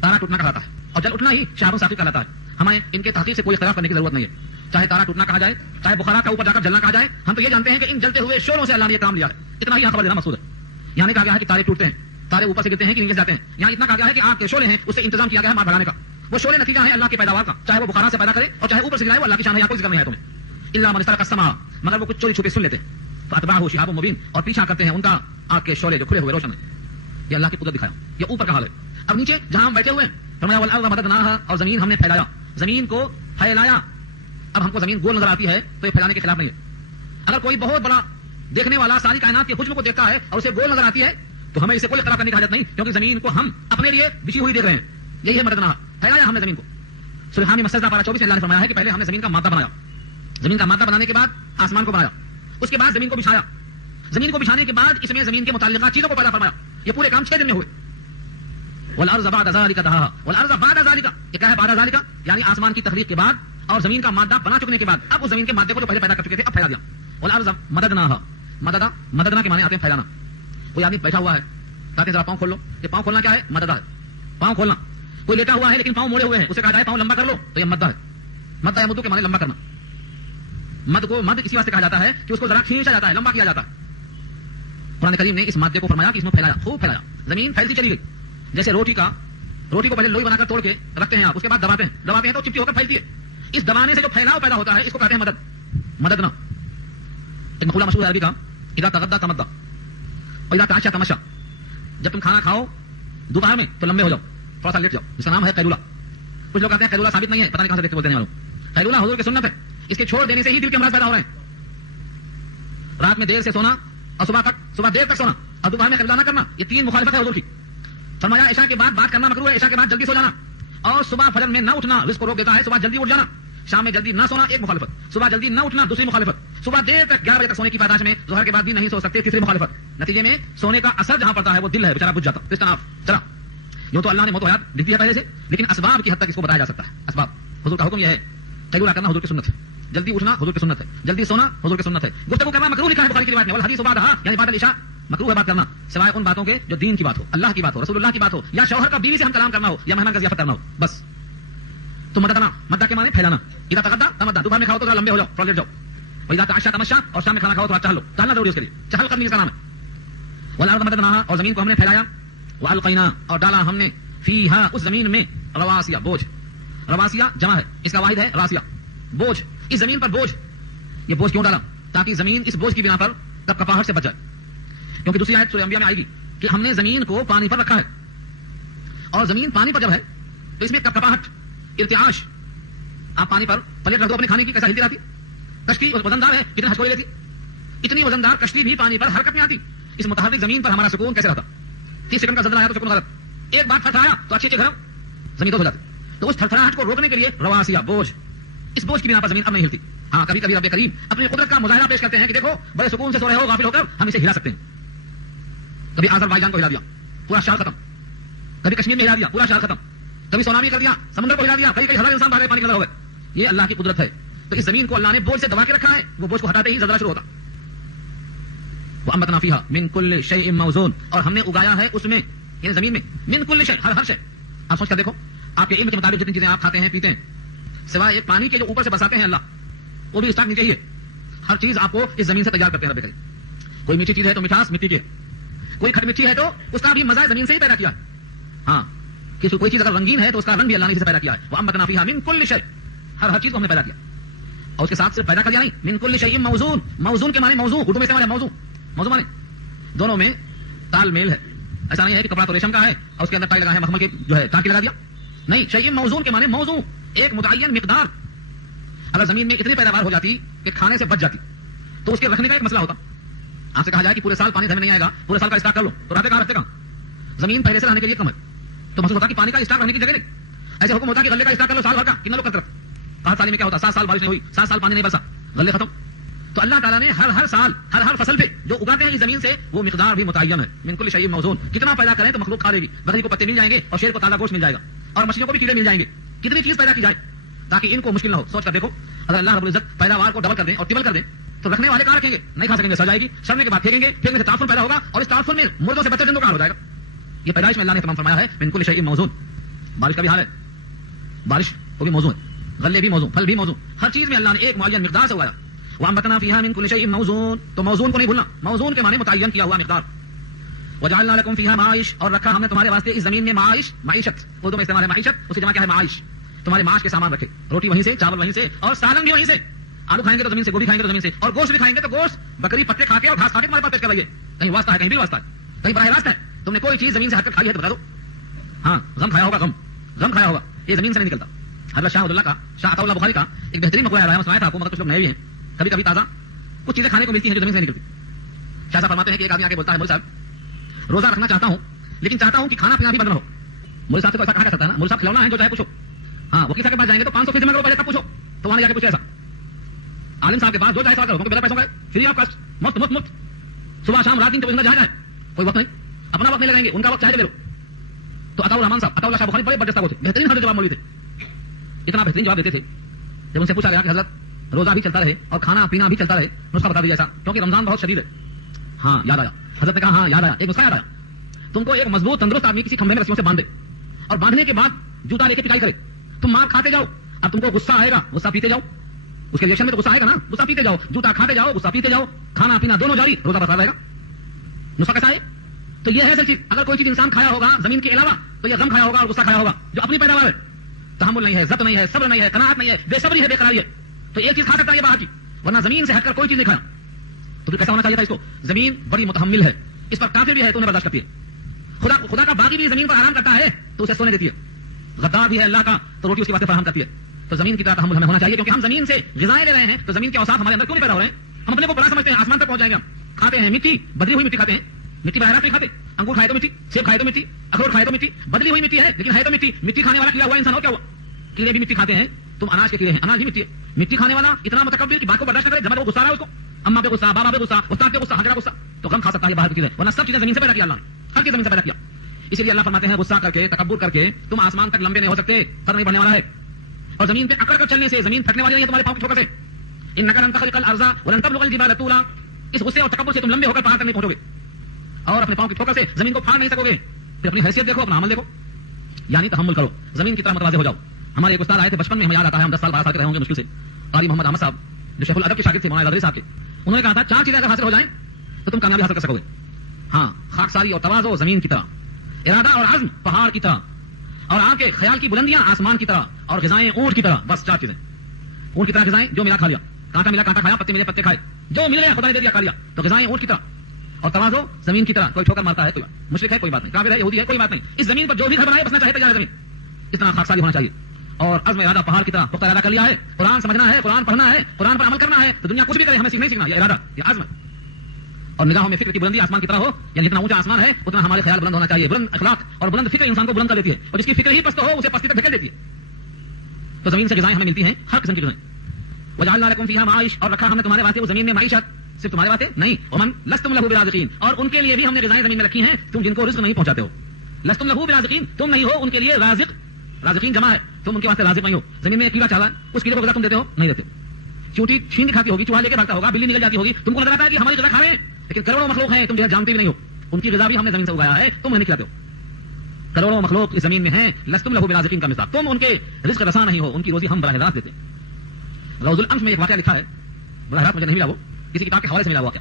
تارا ٹوٹنا کہلاتا ہے، اور جل اٹھنا ہی شہاب ثاقب کہلاتا ہے. ہمیں ان کے تحقیق سے کوئی اختلاف کرنے کی ضرورت نہیں ہے، چاہے تارا ٹوٹنا کہا جائے، چاہے بخارات کا اوپر جا کر جلنا کہا جائے. ہم تو یہ جانتے ہیں کہ ان جلتے ہوئے شعلوں سے اللہ نے یہ کام لیا ہے. اتنا ہی خبر دینا مقصود ہے. یہاں نہیں کہا گیا ہے کہ تارے ٹوٹتے ہیں، تارے اوپر سے گرتے ہیں کہ نیچے جاتے ہیں. یہاں اتنا کہا گیا ہے کہ آگ کے شعلے ہیں، اس سے انتظام کیا گیا ہے مار بھگانے کا. وہ شعلے نتیجہ ہے اللہ کی پیداوار کا، چاہے وہ بخارات سے پیدا کرے اور چاہے اوپر سے گرائے، وہ اللہ کی شان ہے، یہاں کوئی ذکر نہیں ہے تمہیں. الا من استرق السماء، مگر وہ کچھ چوری چھپے سن لیتے ہیں. فاتبعہ شہاب مبین، اور پیچھا کرتے ہیں ان کا آگ کے شعلے جو کھلے ہوئے روشن ہیں. یہ اللہ کی قدرت دکھایا. یہ اوپر کا حال ہے. اب نیچے جہاں ہم بیٹھے ہوئے ہیں فرمایا والارض مددناہا، اور زمین ہم نے پھیلایا، زمین کو پھیلایا. اب ہم کو زمین گول نظر آتی ہے تو یہ پھیلانے کے خلاف نہیں ہے. اگر کوئی بہت بڑا دیکھنے والا ساری کائنات کے حجم کو دیکھتا ہے اور اسے گول نظر آتی ہے تو ہمیں اسے کوئی اختلاف کرنے کی حاجت نہیں، کیونکہ زمین کو ہم اپنے لیے بچھی ہوئی دیکھ رہے ہیں. یہی ہے مددناہا، پھیلایا ہم نے زمین کو. سورہ حامیم سجدہ پارہ 24 میں اللہ نے فرمایا ہے کہ پہلے ہم نے زمین کا مادہ بنایا، زمین کا مادہ بنانے کے بعد آسمان کو بنایا، اس کے بعد زمین کو بچھایا، زمین کو بچھانے کے بعد اس میں زمین کے متعلقہ چیزوں کو پیدا فرمایا. یہ پورے کام 6 دن میں ہوئے. والارض بعد ذلك دحاها، والارض بعد ذلك، یہ کیا ہے بعد ذلك؟ یعنی آسمان کی تخلیق کے بعد اور زمین کا مادہ بنا چکنے کے بعد اب اس زمین کے مادے کو جو پہلے پیدا کر چکے تھے اب پھیلا دیا. والارض مددناها، مددنا کے معنی آتے ہیں پھیلانا. کوئی آدمی بیٹھا ہوا ہے کہتے ہیں ذرا پاؤں کھول لو. یہ پاؤں کھولنا کیا ہے؟ مددہ ہے، پاؤں کھولنا. کوئی لیٹا ہوا ہے لیکن پاؤں موڑے ہوئے ہیں، اسے کہا جائے پاؤں لمبا کر لو تو یہ مدہ ہے. مدہ مدو کے معنی لمبا کرنا. مد کو مد اسی واسطے کہا جاتا ہے کہ اس کو ذرا کھینچا جاتا ہے، لمبا کیا جاتا ہے. قرآن کریم نے اس مادے کو فرمایا کہ اس میں پھیلایا، خوب پھیلایا. زمین پھیلتی چلی گئی. جیسے روٹی کا روٹی کو پہلے لوئی بنا کر توڑ کے رکھتے ہیں آپ, اس کے بعد دباتے ہیں تو چپٹی ہو کر پھیلتی ہے. اس دبانے سے جو پھیلاؤ پیدا ہوتا ہے اس کو کہتے ہیں مدد. ایک مقولہ مشہور ہے عربی کا, اذا تغدى تمدى واذا تعشى تمشى. جب تم کھانا کھاؤ دوپہر میں تو لمبے ہو جاؤ, تھوڑا سا لیٹ جاؤ. اس کا نام ہے قیلولہ. کچھ لوگ کہتے ہیں قیلولہ ثابت نہیں ہے, پتہ نہیں کہاں سے دیکھ کے بولتے ہیں والوں. قیلولہ حضور کی سنت ہے, اس کے چھوڑ دینے سے ہی دل کے امراض پیدا ہو رہے ہیں. رات میں دیر سے سونا اور صبح دیر تک سونا اور دوپہر میں قیلولہ نہ کرنا, یہ 3 مخالفت ہے حضور کی. فرمایا عشاء کے بعد بات کرنا مکروہ ہے, عشاء کے بعد جلدی سو جانا, اور صبح فجر میں نہ اٹھنا رزق کو روک دیتا ہے. صبح جلدی اٹھ جانا, شام میں جلدی نہ سونا, ایک مخالفت. صبح جلدی نہ اٹھنا, دوسری مخالفت. صبح دیر تک 11 بجے تک سونے کی پاداش میں ظہر کے بعد بھی نہیں سو سکتے, تیسری مخالفت. نتیجے میں سونے کا اثر جہاں پڑتا ہے وہ دل ہے, بیچارہ بجھ جاتا. اس کا نام چلا یوں تو اللہ نے موت و حیات لکھ دیا پہلے سے, لیکن اسباب کی حد تک اس کو بتایا جا سکتا ہے. اسباب حضور کا حکم یہ ہے, قیلولہ کرنا حضور کی سنت ہے, جلدی اٹھنا حضور کی سنت ہے, جلدی سونا حضور کی سنت ہے. گفتگو کرنا مکروہ لکھا ہے بخاری کی روایت میں, والحدیث بعدھا یعنی بعد العشاء مکروہ ہے بات کرنا, سوائے ان باتوں کے جو دین کی بات ہو, اللہ کی بات ہو, رسول اللہ کی بات ہو, یا شوہر کا بیوی سے ہم کلام کرنا ہو, یا مہمان کا ضیافت کرنا ہو, بس. تو مدہ کے معنی پھیلانا. اذا تغدى تمدى, دوپہر میں کھاؤ تو ذرا لمبے ہو جاؤ, تھوڑا لیٹ جاؤ. واذا تعشى تمشى, اور شام میں کھانا کھاؤ تو چہل لو, چہلنا ضروری اس کے لیے, چہل قدمی اس کا نام ہے. والارض مددناها, اور زمین کو ہم نے پھیلایا. والقینا, اور ڈالا ہم نے فیہا, اس زمین میں, رواسیہ, بوجھ. رواسیہ جمع ہے, اس کا واحد ہے راسیہ, بوجھ. اس زمین پر بوجھ, یہ بوجھ کیوں ڈالا؟ تاکہ زمین اس بوجھ کی بنا پر کب کپاہٹ سے بچ جائے. کیونکہ دوسری آیت سورہ انبیاء میں آئے گی کہ ہم نے زمین کو پانی پر رکھا ہے, اور زمین پانی پر جب ہے تو اس میں کب کپاہٹ, ارتعاش. آپ پانی پر پلیٹ رکھ دو اپنے کھانے کی, کیسا ہلتی رہتی. کشتی وزندار ہے, کتنا ہچکولی لیتی, اتنی وزندار کشتی بھی پانی پر حرکت میں آتی. اس متحرک زمین پر ہمارا سکون کیسے رہتا؟ 30 سیکنڈ کا زلزلہ آیا تو سکون غلط, ایک بار تھرتھرایا تو اچھے گرم, زمین ہو جاتی. تو اس تھرتھراہٹ کو روکنے کے لیے رواسیہ, بوجھ, اس بوجھ کی بنا پر زمین اب نہیں ہلتی. ہاں, کبھی کبھی رب کریم اپنی قدرت کا مظاہرہ پیش کرتے ہیں کہ دیکھو بڑے سکون سے سو رہے ہو, غافل ہو کر ہم اسے ہلا سکتے ہیں. کبھی آذربائیجان کو ہلا دیا, پورا شہر ختم. کبھی کشمیر میں ہلا دیا, پورا شہر ختم. کبھی سونامی کر دیا, سمندر کو ہلا دیا, کئی ہزار انسان بھاگے پانی کے اندر ہو گئے. یہ اللہ کی قدرت ہے. تو اس زمین کو اللہ نے بوجھ سے دبا کے رکھا ہے, وہ بوجھ کو ہٹاتے ہی زلزلہ شروع ہوتا. وَأَنبَتْنَا فِيهَا مِن كُلِّ شَيْءٍ مَوْزُونٍ, اور ہم نے اگایا ہے اس میں, یعنی زمین میں, من کل شے, ہر شے. آپ سوچ کر دیکھو, آپ کے علم کے مطابق جتنی چیزیں آپ کھاتے ہیں پیتے ہیں, سوائے ایک پانی کے جو اوپر سے برساتے ہیں اللہ, وہ بھی اسٹاک نیچے ہی ہے. ہر چیز آپ کو اس زمین سے تیار کرتے ہیں رب کریم. کوئی میٹھی چیز ہے تو مٹھاس مٹی کی ہے, کوئی کھٹ میٹھی ہے تو اس کا بھی مزہ زمین سے ہی پیدا کیا ہے. ہاں, کہ کوئی چیز اگر رنگین ہے تو اس کا رنگ بھی اللہ نے اسے پیدا کیا ہے. وَأَنبَتْنَا فِيهَا مِن كُلِّ شَيْءٍ, ہر چیز کو ہم نے پیدا کیا. اور اس کے ساتھ صرف پیدا کر دیا نہیں, من كُلِّ شَيْءٍ موزون. موزون کے معنی موضوع, اردو میں استعمال ہے موضوع. موضوع معنی دونوں میں تال میل ہے. ایسا نہیں ہے کہ کپڑا تو ریشم کا ہے اور اس کے اندر ٹائی لگا ہے مخمل کے جو ہے ٹانکے لگا دیا, نہیں. شیء موزون کے معنی موضوع, ایک متعین مقدار. اگر زمین میں اتنی پیداوار ہو جاتی کہ کھانے سے بچ جاتی تو اس کے رکھنے کا ایک مسئلہ ہوتا. آپ سے کہا جائے کہ پورے سال پانی گھر میں نہیں آئے گا, پورے سال کا اسٹاک کر لو, تو رہتے کہاں. زمین پہلے سے رہنے کے لیے کم ہے, تو محسوس ہوتا کہ پانی کا اسٹاک رہنے کی جگہ نہیں. ایسے حکم ہوتا کہ غلے کا اسٹاک کر لو سال بھر کا, کتنا لوگ کرتے. کہا سال میں کیا ہوتا, 7 سال بارش نہیں ہوئی, 7 سال پانی نہیں برسا, غلے ختم. تو اللہ تعالیٰ نے ہر سال ہر فصل پہ جو اگاتے ہیں اس زمین سے وہ مقدار بھی متعین ہے. من کل شیء موزون, کتنا پیدا کریں تو مخلوق کھا لے گی. بکری کو پتے مل جائیں گے اور شیر کو تازہ گوشت مل جائے گا, اور مچھلیوں کو بھی کیڑے مل جائیں گے. کتنی چیز پیدا کی جائے تاکہ ان کو مشکل نہ ہو. سوچ کر دیکھو, اگر اللہ رب العزت پیداوار کو ڈبل کر دیں اور ٹبل کر دیں تو رکھنے والے کہاں رکھیں گے, نہیں کھا سکیں گے, سڑ جائے گی. سڑنے کے بعد پھینکیں گے, پھر میں سے تعفن پیدا ہوگا, اور اس تعفن میں مردوں سے بچہ زندوں کا ہو جائے گا. یہ پیدائش میں اللہ نے تمام فرمایا ہے من کل شیء موزون. بارش کا بھی حال ہے, بارش کو بھی موزون ہے, غلے بھی موزون, پھل بھی موزون, ہر چیز میں اللہ نے ایک معین مقدار سے اگایا. وَأَنبَتْنَا فِيهَا مِن كُلِّ شَيْءٍ مَوْزُونٍ, تو موزون کو نہیں بھولنا, موزون کے معنی متعین کیا ہوا مقدار. وَجَعَلْنَا لَكُمْ فِيهَا مَعَائِشَ, اور رکھا ہم نے تمہارے واسطے اس زمین میں معائش, معیشت اردو میں استعمال ہے معیشت, اس کی جمع کیا ہے معائش. تمہارے معاش کے سامان رکھے, روٹی وہیں سے, چاول وہیں سے, اور سالن بھی وہیں سے. آلو کھائیں گے تو زمین سے, گوبھی کھائیں گے تو زمین سے, اور گوشت بھی کھائیں گے تو گوشت بکری پتے کھا کے اور گھاس کھا کے تمہارے پاس پیش کروائیے. کہیں واسطہ ہے, کہیں بھی واسطہ ہے, کہیں براہ راست ہے. تم نے کوئی چیز زمین سے ہٹ کر کھائی ہے تو بتا دو. ہاں, غم کھایا ہوگا, غم کھایا ہوگا, یہ زمین سے نہیں نکلتا. حضرت شاہ عبداللہ کا, شاہ عطا اللہ بخاری کا ایک بہترین مقولہ ہے, سنایا تھا آپ کو, مگر کچھ لوگ نئے بھی ہیں. کبھی کبھی تازہ کچھ چیزیں کھانے کو ملتی ہیں جو زمین سے نکلتی. شاہ صاحب فرماتے ہیں کہ ایک آدمی آگے بولتا ہے, مولوی صاحب روزہ رکھنا چاہتا ہوں لیکن چاہتا ہوں کہ کھانا پینا بھی بند نہ ہو. مولوی صاحب سے ایسا کہا جا سکتا ہے نا, مولوی صاحب کھلونا ہے جو چاہے پوچھو. ہاں, وکیل صاحب کے پاس جائیں گے تو 500 فیصد میں پہلے تب پوچھو, تو وہاں جا کے پوچھو. ایسا عالم صاحب کے پاس جو چاہے سوال کرو, بغیر پیسوں کا فری آف کاسٹ, مفت مفت مفت, صبح شام رات دن تو جہاں جائے, کوئی وقت نہیں, اپنا وقت نہیں لگائیں گے, ان کا وقت چاہے لے لو. تو عطا الرحمان صاحب, عطا اللہ شاہ بخاری بڑے برجستہ تھے, بہترین حضرت جواب مولوی تھے, اتنا بہترین جواب دیتے تھے. جب ان سے پوچھا گیا کہ حضرت روزہ بھی چلتا رہے اور کھانا پینا بھی چلتا رہے, نسخہ بتا دیجیے ایسا, کیونکہ رمضان بہت شدید ہے. ہاں, یاد آیا. حضرت نے کہا ہاں یاد آیا, ایک نسخہ یاد آیا. تم کو ایک مضبوط تندرست آدمی کسی کھمبے میں رسیوں سے باندھ دے, اور باندھنے کے بعد جوتا لے کے پٹائی کرے, تم مار کھاتے جاؤ. اب تم کو غصہ آئے گا, غصہ پیتے جاؤ, اس کے ریئیکشن میں تو غصہ آئے گا نا, غصہ پیتے جاؤ, جوتا کھاتے جاؤ, غصہ پیتے جاؤ, کھانا پینا دونوں جاری, روزہ برقرار رہے گا. نسخہ کیسا ہے؟ تو یہ ہے اصل چیز. اگر کوئی چیز انسان کھایا ہوگا زمین کے علاوہ تو یہ غم کھایا ہوگا اور غصہ کھایا ہوگا جو اپنی پیداوار ہے. تحمل نہیں ہے, ضبط نہیں ہے, صبر نہیں ہے, قناعت نہیں ہے, بے صبری ہے, بے قراری ہے. تو ایک چیز کھا سکتا ہے یہ باہر کی, ورنہ زمین سے ہٹ کر کوئی چیز نہیں کھانا. تو پھر کیسا ہونا چاہیے تھا اس کو؟ زمین بڑی متحمل ہے, اس پر کافر بھی ہے تو انہیں برداشت کرتی ہے. خدا کا باغی بھی زمین پر آرام کرتا ہے تو اسے سونے دیتی ہے. غدار بھی ہے اللہ کا تو روٹی اس کے واسطے فراہم کرتی ہے. تو زمین کی طرح تحمل ہمیں ہونا چاہیے, کیونکہ ہم زمین سے غذائیں لے رہے ہیں. تو زمین کے اوصاف ہمارے اندر کیوں نہیں پیدا ہو رہے ہیں؟ ہم اپنے کو بڑا سمجھتے ہیں, آسمان تک پہنچ جائیں گے. ہم کھاتے ہیں مٹی, بدلی ہوئی مٹی کھاتے ہیں. مٹی براہ راست نہیں کھاتے. انگور کھائے تو مٹی, سیب کھائے تو مٹی, اخروٹ کھائے تو مٹی, بدلی ہوئی مٹی ہے لیکن ہے تو مٹی. مٹی کھانے والا کیڑا ہوا انسان ہو کیا ہوا؟ کیڑے بھی مٹی کھاتے ہیں. تم اناج کے کیڑے ہیں, اناج بھی مٹی ہے. مٹی کھانے والا اتنا متکبر کہ بات کو برداشت کرے, جب وہ غصہ رہا ہے اس کو, اما پہ غصہ, بابا پہ غصہ, استاد پہ غصہ, حاجرہ غصہ, تو غم کھا سکتا ہے باہر کی چیزیں. ورنہ سب چیزیں زمین سے پیدا کیا اللہ نے, ہر چیز زمین سے پیدا کیا. اسی لیے اللہ فرماتے ہیں غصہ کر کے, تکبر کر کے تم آسمان تک لمبے نہیں ہو سکتے, قد نہیں بڑھنے والا ہے. اور زمین پہ اکڑ کر چلنے سے زمین تھکنے والی نہیں ہے تمہارے پاؤں کی ٹھوکر سے. انک لن تخرق الارض ولن تبلغ الجبال طولا. اس غصے اور تکبر سے تم لمبے ہو کر پہاڑ تک نہیں پہنچو گے, اور اپنے پاؤں کی ٹھوکر سے زمین کو پھاڑ نہیں سکو گے. پھر اپنی حیثیت دیکھو, اپنا عمل دیکھو, یعنی تحمل کرو, زمین کی طرح متوازی ہو جاؤ. ہمارے ایک استاد آئے تھے بچپن میں, ہمیں یاد آتا ہے, ہم 10 سال 12 سال کے رہے ہوں گے مشکل سے, قاری محمد احمد صاحب جو شیخ الادب کے شاگرد تھے مولانا ادری صاحب کے. انہوں نے کہا تھا 4 چیزیں اگر حاصل ہو جائیں تو تم کامیابی حاصل کر سکو گے. ہاں, خاکساری اور تواضع زمین کی طرح, ارادہ اور عزم پہاڑ کی طرح, اور آپ کے خیال کی بلندیاں آسمان کی طرح, اور غذائیں اونٹ کی طرح. بس 4 چیزیں. اونٹ کی طرح غذائیں, جو ملا کھا لیا, کانٹا ملا کانٹا کھایا, پتے ملے پتے کھائے, جو مل گیا خدا نے دے دیا کھا لیا. تو غذائیں اونٹ کی طرح, اور تواضع زمین کی طرح. کوئی ٹھوکر مارتا ہے, کوئی مشرک ہے, کوئی بات نہیں, کافر ہے, یہودی ہے, کوئی بات نہیں. اس زمین پر جو بھی گھر بنائے بسنا چاہے تیار ہے زمین. اتنا خاکساری ہونا چاہیے. اور عزم ارادہ پہاڑ کی طرح پختہ ارادہ کر لیا ہے. قرآن سمجھنا ہے, قرآن پڑھنا ہے, قرآن پر عمل کرنا ہے, تو دنیا کچھ بھی کرے ہمیں نہیں سیکھنا. یہ ارادہ, یہ عزم. اور نگاہوں میں فکر کی بلندی آسمان کی طرح ہو, یعنی جتنا اونچا آسمان ہے اتنا ہمارے خیال بلند ہونا چاہیے. بلند اخلاق اور بلند فکر انسان کو بلند کر دیتی ہے, اور جس کی فکر ہی پست ہو اسے پستی تک دھکیل دیتی ہے. تو زمین سے غذائیں ہمیں ملتی ہیں, ہر قسم کی غذائیں. وجعلنا لكم فيها معايش, اور رکھا ہم نے تمہارے واسطے وہ زمین میں معیشت, صرف تمہارے واسطے نہیں. ومن لستم له برازقین, اور ان کے لیے بھی ہم نے غذائیں زمین میں رکھی ہیں تم جن کو رزق نہیں پہنچاتے ہو. لستم له برازقین, تم نہیں ہو ان کے لیے رازق. رازقین جمع ہے, تم ان کے واسطے رازق نہیں ہو. زمین میں کیڑا چالا, اس کیڑے کو غذا تم دیتے ہو نہیں دیتے. چونٹی چھین کھاتی ہوگی, چوہا لے کے بھاگتا ہوگا, بلی نکل جاتی ہوگی, تم کو نظر آتا ہے کہ ہماری غذا کھا رہے ہیں, لیکن کروڑوں مخلوق ہیں تم جو جانتے بھی نہیں ہو, ان کی غذا بھی ہم نے زمین سے اگایا ہے, تم نہیں کھلاتے ہو. کروڑوں مخلوق اس زمین میں ہیں. لستم له برازقین کا مثال, تم ان کے رزق رساں نہیں ہو, ان کی روزی ہم براہ راست دیتے ہیں. روز الامس میں ایک واقعہ لکھا ہے, براہ راست مجھے نہیں ملا, وہ کسی کتاب کے حوالے سے ملا واقعہ.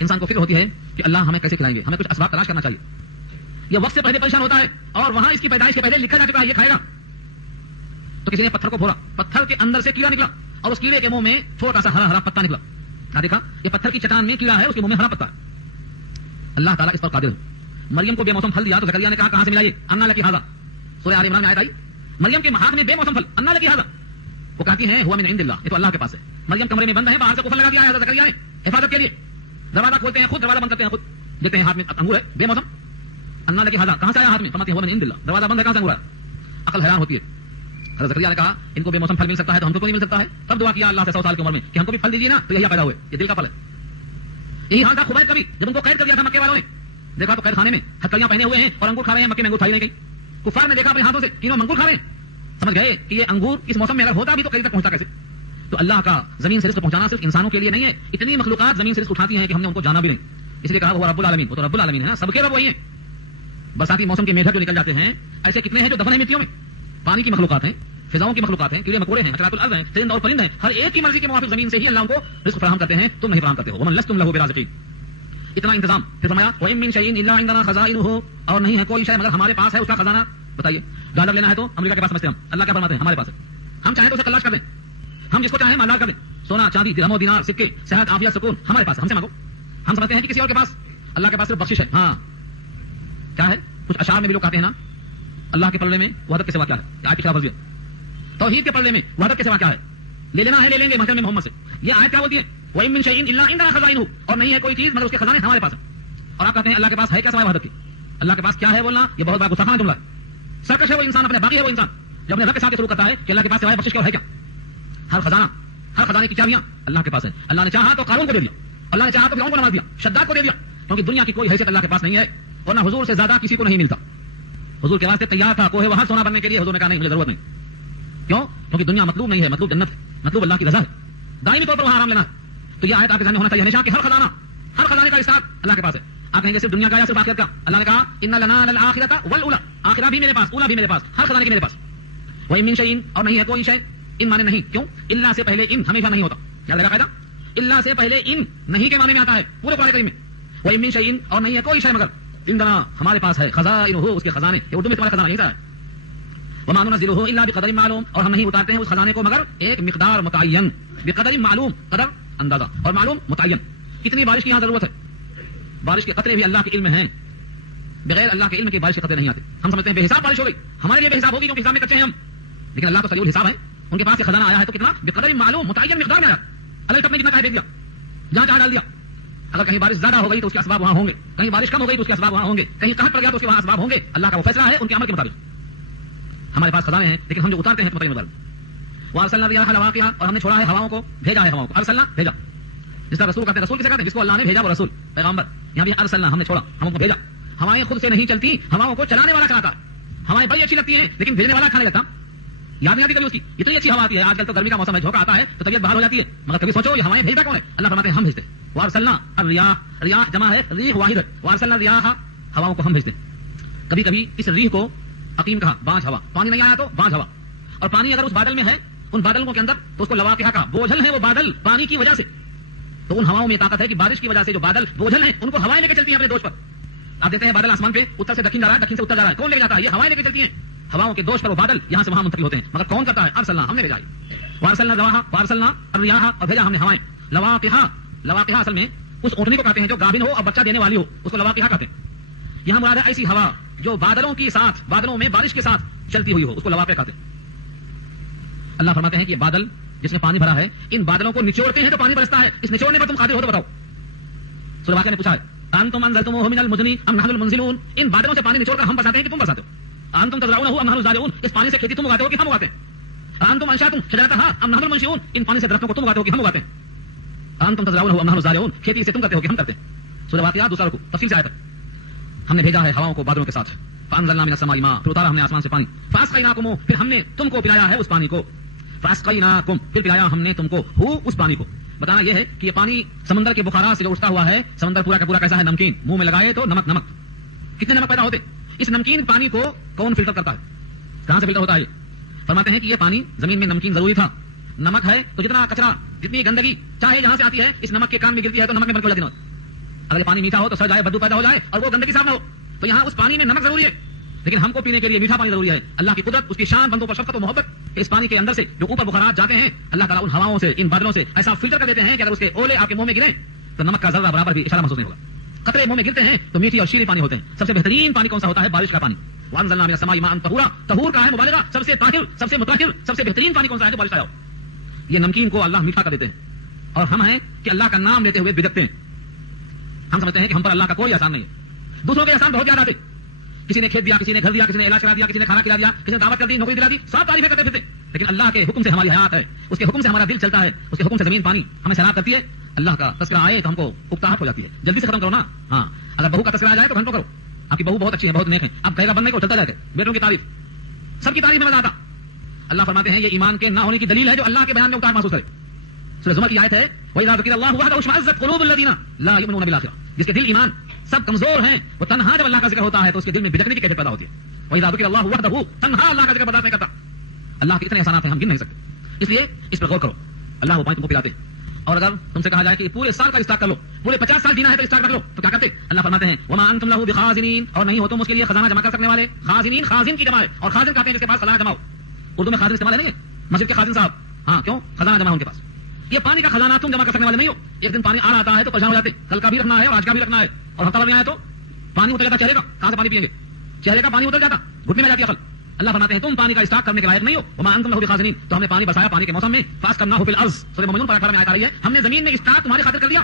انسان کو فکر ہوتی ہے کہ اللہ ہمیں کیسے کھلائیں گے, ہمیں کچھ اسباب تلاش کرنا چاہیے. یہ وقت سے پہلے پریشان ہوتا ہے, اور وہاں اس کی پیدائش کے پہلے لکھا جا چکا ہے یہ کھائے گا. تو کسی نے پتھر کو پھوڑا, پتھر کے اندر سے کیڑا نکلا, اور اس کیڑے کے منہ میں چھوٹا سا ہرا ہرا پتا نکلا. دیکھا یہ پتھر کی چٹان میں کیڑا ہے, اس کے منہ میں ہرا پتا ہے. اللہ تعالیٰ اس پر قادر ہے. مریم کو بے موسم پھل دیا تو زکریا نے کہا کہاں سے ملا یہ, انا لکی ھذا. سورہ آل عمران میں آیت آئی, مریم کے ہاتھ میں بے موسم پھل, انا لکی ھذا. وہ کہتی ہیں ہوا من عند اللہ, یہ تو اللہ کے پاس ہے. مریم کمرے میں بند ہے, باہر سے قفل لگا دیا ہے زکریا نے حفاظت کے لیے. دروازہ کھولتے ہیں خود, دروازہ بند کرتے ہیں خود, دیکھتے ہیں ہاتھ میں انگور ہے بے موسم. انا لکی ھذا, کہاں سے آیا ہاتھ میں؟ فرماتے ہیں ہوا من عند اللہ, دروازہ بند ہے, کہاں سے انگور ہے؟ عقل حیران ہوتی ہے. حضرت زکریا نے کہا ان کو بے موسم پھل مل سکتا ہے تو ہم کو نہیں مل سکتا ہے. تب دعا کیا اللہ سے 100 سال کی عمر میں کہ ہم کو بھی پھل دیجیے نا. تو یہی پیدا ہوئے, یہ دل کا پھل ہے. یہی حال تھا خبیب کا بھی, جب ان کو قید کر دیا تھا مکے والوں نے. دیکھا تو قید خانے میں ہتھکڑیاں پہنے ہوئے ہیں اور انگور کھا رہے ہیں. مکے میں انگور کھائی نہیں گئی. کفار نے دیکھا اپنے ہاتھوں سے تینوں انگور کھا رہے ہیں, سمجھ گئے کہ یہ انگور اس موسم میں اگر ہوتا بھی تو قید تک پہنچتا کیسے. تو اللہ کا زمین سے رزق پہنچانا صرف انسانوں کے لیے نہیں ہے, اتنی مخلوقات زمین سے رزق اٹھاتی ہیں کہ ہم نے ان کو جانا بھی نہیں. اس لیے کہا وہ رب العالمین, وہ تو رب العالمین ہے نا, سب کے رب وہی ہیں. برساتی موسم کے میڈر جو نکل جاتے ہیں, ایسے کتنے ہیں جو دفن ہیں مٹیوں میں. پانی کی مخلوقات ہیں, فضاؤں کی مخلوقات ہیں, کیڑے مکوڑے ہیں, حشرات الارض ہیں, چرند اور پرند ہیں, ہر ایک کی مرضی کے موافق زمین سے ہی اللہ ان کو رزق فراہم کرتے ہیں, تم نہیں فراہم کرتے ہو. ومن لستم له برازقین, اتنا انتظام. پھر فرمایا وَإِن مِّن شَيْءٍ إِلَّا عِندَنَا خَزَائِنُهُ, اور نہیں ہے کوئی شے مگر ہمارے پاس ہے اس کا خزانہ. بتائیے, ڈالر لینا ہے تو امریکہ کے پاس سمجھتے ہیں ہم, اللہ کیا فرماتے ہیں ہمارے پاس ہے. ہم چاہیں تو اسے تلاش کر دیں, ہم جس کو چاہیں مالدار کر دیں, سونا چاندی درہم و دینار سکے صحت عافیت سکون ہمارے پاس, ہم سے مانگو. ہم سمجھتے ہیں کہ کسی اور کے پاس, اللہ کے پاس صرف بخشش ہے. ہاں کیا ہے, کچھ اشعار میں بھی لوگ کہتے ہیں نا, اللہ کے پلڑے میں وحدت کے سوا کیا ہے. آیت کی خلاف ورزی ہے. توحید کے پلڑے میں وحدت کے سوا کیا ہے, لے لینا ہے لے لیں گے محشر میں محمد سے. یہ آیت کیا بولتی ہے, وَإِن مِّن شَيْءٍ إِلَّا عِندَنَا خَزَائِنُهُ, اور نہیں ہے کوئی چیز مگر اس کے خزانے ہمارے پاس ہیں. اور آپ کہتے ہیں اللہ کے پاس ہے کیا سوائے وحدت کی. اللہ کے پاس کیا ہے بولنا, یہ بہت بڑا گستاخانہ جملہ ہے. سرکش ہے وہ انسان, اپنے باقی ہے وہ انسان جو اپنے رب کے ساتھ شروع کرتا ہے کہ اللہ کے پاس سوائے بخشش کا ہے کیا. ہر خزانہ, ہر خزانے کی چابیاں اللہ کے پاس ہے. اللہ نے چاہا تو قارون کو دے دیا, اللہ نے چاہا تو فرعون کو نواز دیا, شداد کو دے دیا, کیونکہ دنیا کی کوئی حیثیت اللہ کے پاس نہیں ہے, ورنہ حضور سے زیادہ کسی کو نہیں ملتا. حضور کے واسطے تیار تھا کوہ وہاں سونا بننے کے لیے, حضور نے کہا نہیں مجھے ضرورت نہیں. کیوں؟ کیونکہ دنیا مطلوب نہیں ہے, مطلوب جنت ہے, مطلوب اللہ کی رضا ہے, دائمی طور پر وہاں آرام لینا ہے. تو یہ آیت آپ کے سامنے ہونا چاہیے ہمیشہ کہ ہر خزانے کا استعمال اللہ کے پاس ہے. آپ کہیں گے صرف دنیا کا یا صرف آخرت کا. اللہ نے کہا ان لنا للآخرۃ والأولی, آخرہ بھی میرے پاس, اولی بھی میرے پاس, ہر خزانے کی میرے پاس. وَإِن مِّن شَيْءٍ, اور نہیں ہے کوئی شے, ان معنی نہیں, کیوں, اللہ سے پہلے ان ہمیشہ نہیں ہوتا. کیا لگا قاعدہ, اللہ سے پہلے ان نہیں کے معنی میں آتا ہے پورے قرآن کریم میں. وَإِن مِّن شَيْءٍ, اور نہیں ہے کوئی شے مگر عندنا ہمارے پاس ہے خزائنہ اس کے خزانے. یہ اردو میں تمہارا خزانہ یہی ہے. وما ننزله الا بقدر معلوم اور ہم نہیں اتارتے ہیں اس خزانے کو مگر ایک مقدار متعین. بقدر معلوم قدر اندازہ اور معلوم متعین. کتنی بارش کی یہاں ضرورت ہے. بارش کے قطرے بھی اللہ کے علم میں ہیں. بغیر اللہ کے علم کے بارش کے قطرے نہیں آتے. ہم سمجھتے ہیں بے حساب بارش ہو گئی. ہمارے لیے بے حساب ہوگی کیونکہ حساب میں کچے ہیں ہم. لیکن اللہ تو سریع الحساب ہے. ان کے پاس یہ خزانہ آیا ہے تو کتنا بقدر معلوم متعین مقدار میں آیا. اللہ تب نے جتنا کہا دے دیا جہاں جہاں ڈال دیا. اگر کہیں بارش زیادہ ہو گئی تو اس کے اسباب وہاں ہوں گے. کہیں بارش کم ہو گئی تو اس کے اسباب وہاں ہوں گے. کہیں قحط پڑ گیا تو اس کے وہاں اسباب ہوں گے. اللہ کا وہ فیصلہ ہے ان کے عمل کے مطابق. ہمارے پاس خزانے ہیں لیکن ہم جو اتارتے ہیں متعین مقدار. وارسلنا الرياح لواقع اور ہم نے چھوڑا ہے ہواؤں کو. بھیجا ہے ہواؤں کو. ارسلنا بھیجا. جس طرح رسول کہتے ہیں. رسول کسے کہتے ہیں؟ جس کو اللہ نے بھیجا وہ رسول پیغمبر. یہاں بھی ارسلنا ہم نے چھوڑا ہم کو بھیجا. ہوائیں خود سے نہیں چلتی. ہواؤں کو چلانے والا چلاتا. ہوائیں بڑی اچھی لگتی ہیں لیکن بھیجنے والا کھانے لگتا. یاد نہیں آتی کبھی اس کی. اتنی اچھی ہوا آتی ہے. آج کل تو گرمی کا موسم ہے. جھونکا آتا ہے تو طبیعت بحال ہو جاتی ہے. مگر کبھی سوچو یہ ہوائیں بھیجتا کون ہے؟ اللہ فرماتے ہیں ہم بھیجتے. وارسلنا الرياح. ریاح جمع ہے ریح واحد. وارسلنا الرياح ہواؤں کو ہم بھیجتے. کبھی کبھی اس ریح کو عقیم کہا بانجھ ہوا. پانی نہیں آیا تو بانجھ ہوا. اور پانی اگر اس بادل میں ہے ان بادلوں کے اندر تو اس کو لواقع کہا. بوجھل ہے وہ بادل پانی کی وجہ سے. تو ان ہواؤں میں طاقت ہے کہ بارش کی وجہ سے جو بادل بوجھل ہیں ان کو ہوائیں لے کے چلتی ہیں اپنے دوش پر. آپ دیکھتے ہیں بادل آسمان پہ اتر سے دکن جا رہا ہے. دکن سے اتر جا رہا ہے. کون لے کے جاتا ہے؟ یہ ہوائیں لے کے چلتی ہیں. ہواؤں کے دوش پر وہ بادل یہاں سے وہاں منتقل ہوتے ہیں. مگر کون کرتا ہے؟ ارسلنا ہم نے بھیجا. وارسلنا الرياح وارسلنا الرياح اور بھیجا ہم نے ہوائیں. لواقع. لواقع اصل میں اس اونٹنی کو کہتے ہیں جو گابن ہو اور بچہ دینے والی ہو. اس کو لواقع کہتے ہیں. یہاں مراد ہے ایسی ہوا جو بادلوں کی ساتھ بادلوں میں بارش کے ساتھ چلتی ہوئی ہو. اس کو لواقع کہتے ہیں. اللہ فرماتے ہیں کہ یہ بادل جس میں پانی بھرا ہے ان بادلوں کو نچوڑتے ہیں تو پانی برستا ہے. اس نچوڑنے پر تم قادر ہو تو بتاؤ. سورہ واقعہ نے پوچھا ہے انتم انزلتموه من المزن ام نحن المنزلون. ان بادلوں سے پانی نچوڑ کر ہم برساتے ہیں کہ تم برساتے ہو. انتم تزرعونه ام نحن الزارعون. اس پانی سے کھیتی تم اگاتے ہو کہ ہم اگاتے ہیں. انتم انشاتم شجرتها ام نحن المنشئون. ان پانی سے درختوں کو تم اگاتے ہو کہ ہم اگاتے ہیں. انتم تزرعونه ام نحن الزارعون. کھیتی سے تم کرتے ہو کہ ہم کرتے ہیں. سورہ واقعہ دوسرا رکوع تفصیل سے آیت ہے. ہم نے بھیجا ہے ہواؤں کو بادلوں کے ساتھ. فانزلنا من السماء ماء. پھر اتارا ہم نے آسمان سے پانی. فاسقیناکم. پھر ہم نے تم کو پلایا ہے اس پانی کو. فاسقیناکم. پھر پلایا ہم نے تم کو اس پانی کو. بتانا یہ ہے کہ یہ پانی سمندر کے بخارات سے جو اٹھتا ہوا ہے. سمندر پورا کا پورا کیسا ہے؟ نمکین. منہ میں لگائے تو نمک نمک. کتنے نمک پیدا ہوتے. اس نمکین پانی کو کون فلٹر کرتا ہے؟ کہاں سے فلٹر ہوتا ہے؟ فرماتے ہیں کہ یہ پانی زمین میں نمکین ضروری تھا. نمک ہے تو جتنا کچرا جتنی گندگی چاہے جہاں سے آتی ہے اس نمک کے کان میں گرتی ہے تو نمک میں بلکہ لگتی ہے. اگر یہ پانی میٹھا ہو تو سڑ جائے بدبو پیدا ہو جائے اور وہ گندگی صاف نہ ہو. تو یہاں اس پانی میں نمک ضروری ہے لیکن ہم کو پینے کے لیے میٹھا پانی ضروری ہے. اللہ کی قدرت اس کی شان بندوں پر شفقت و محبت. اس پانی کے اندر سے جو اوپر بخارات جاتے ہیں اللہ تعالیٰ ان ہواؤں سے ان بادلوں سے ایسا فلٹر کر دیتے ہیں کہ اگر اس کے اولے آپ کے منہ میں گریں تو نمک کا ذرہ برابر بھی اشارہ محسوس نہیں ہوگا. قطرے منہ میں گرتے ہیں تو میٹھی اور شیریں پانی ہوتے ہیں. سب سے بہترین پانی کون سا ہوتا ہے؟ بارش کا پانی. وانزلنا من السماء ماء طهورا. طہور کا ہے مبالغہ. سب سے طاہر سب سے مطہر سب سے بہترین پانی کون سا ہے؟ جو بارش کا ہو. یہ نمکین کو اللہ میٹھا کر دیتے ہیں اور ہم ہیں کہ اللہ کا نام لیتے ہوئے بگڑتے ہیں. ہم سمجھتے ہیں کہ ہم پر اللہ کا کوئی احسان نہیں ہے. دوسروں کے احسان بہت زیادہ آتے. کسی نے کھیت دیا, کسی نے گھر دیا, کسی نے علاج کرا دیا, کسی نے کھانا کھلا دیا, کسی نے دعوت کر دی, نوکری دلا دی, سب تعریفیں کرتے پھرتے. لیکن اللہ کے حکم سے ہماری حیات ہے, اس کے حکم سے ہمارا دل چلتا ہے, اس کے حکم سے زمین پانی ہمیں سیراب کرتی ہے. اللہ کا تذکرہ آئے تو ہم کو اکتاہٹ ہو جاتی ہے. جلدی سے ختم کرو نا. ہاں اگر بہو کا تذکرہ آ جائے تو گھنٹوں کرو. آپ کی بہو بہت اچھی ہے, بہت نیک ہے, اب کہے گا بننے کو چلتا جائے. بیٹوں کی تعریف, سب کی تعریف میں مزہ آتا. اللہ فرماتے ہیں یہ ایمان کے نہ ہونے کی دلیل ہے جو اللہ کے بیان میں اکتاہٹ محسوس کرے. سورہ زمر کی آیت ہے وَإِذَا ذُكِرَ اللَّهُ وَحْدَهُ اشْمَأَزَّتْ قُلُوبُ الَّذِينَ لَا يُؤْمِنُونَ بِالْآخِرَةِ. جس کے دل ایمان سب کمزور ہیں وہ تنہا جب اللہ کا ذکر ہوتا ہے تو اس کے دل میں بھٹکنے کی کیفیت پیدا ہوتی ہے. وَإِذَا ذُكِرَ اللَّهُ وَحْدَهُ تنہا اللہ کا ذکر برداشت نہیں کرتا. اللہ کے اتنے احسانات ہیں ہم گن نہیں سکتے, اس لیے اس پر غور کرو. اللہ وہ پانی تم کو پلاتے ہیں. اور اگر تم سے کہا جائے کہ پورے سال کا اسٹاک کر لو, پورے 50 سال جینا ہے تو اسٹاک کر لو, تو کیا کرتے؟ اللہ فرماتے ہیں وما انتم له بخازنین, اور نہیں ہو تم اس کے لیے خزانہ جمع کر سکنے والے. خازنین خازن کی جمع ہے, اور خازن کہتے ہیں جس کے پاس خزانہ جمع ہو. اردو میں خازن استعمال ہے نہیں ہے, مسجد کے خازن صاحب. ہاں کیوں؟ خزانہ جمع ان کے پاس. یہ پانی کا خزانہ تم جمع کر سکنے والے نہیں ہو. ایک دن پانی آ رہا ہے تو پریشان ہو جاتے, کل کا بھی رکھنا ہے اور آج کا بھی رکھنا ہے, اور ہفتہ بھر آیا تو پانی اتر جاتا چہرے کا. کہاں سے پانی پیئیں گے؟ چہرے کا پانی اتر جاتا, گھٹنے میں جاتی عقل. اللہ فرماتے ہیں تم پانی کا اسٹاک کرنے کے لائق نہیں ہو. وما انتم له بخازنین, تو ہم نے پانی برسایا پانی کے موسم میں. فاس کرنا ہو بالارض, سورہ مومنون پر 18 میں آیت آ رہی ہے, ہم نے زمین میں اسٹاک تمہارے خاطر کر دیا.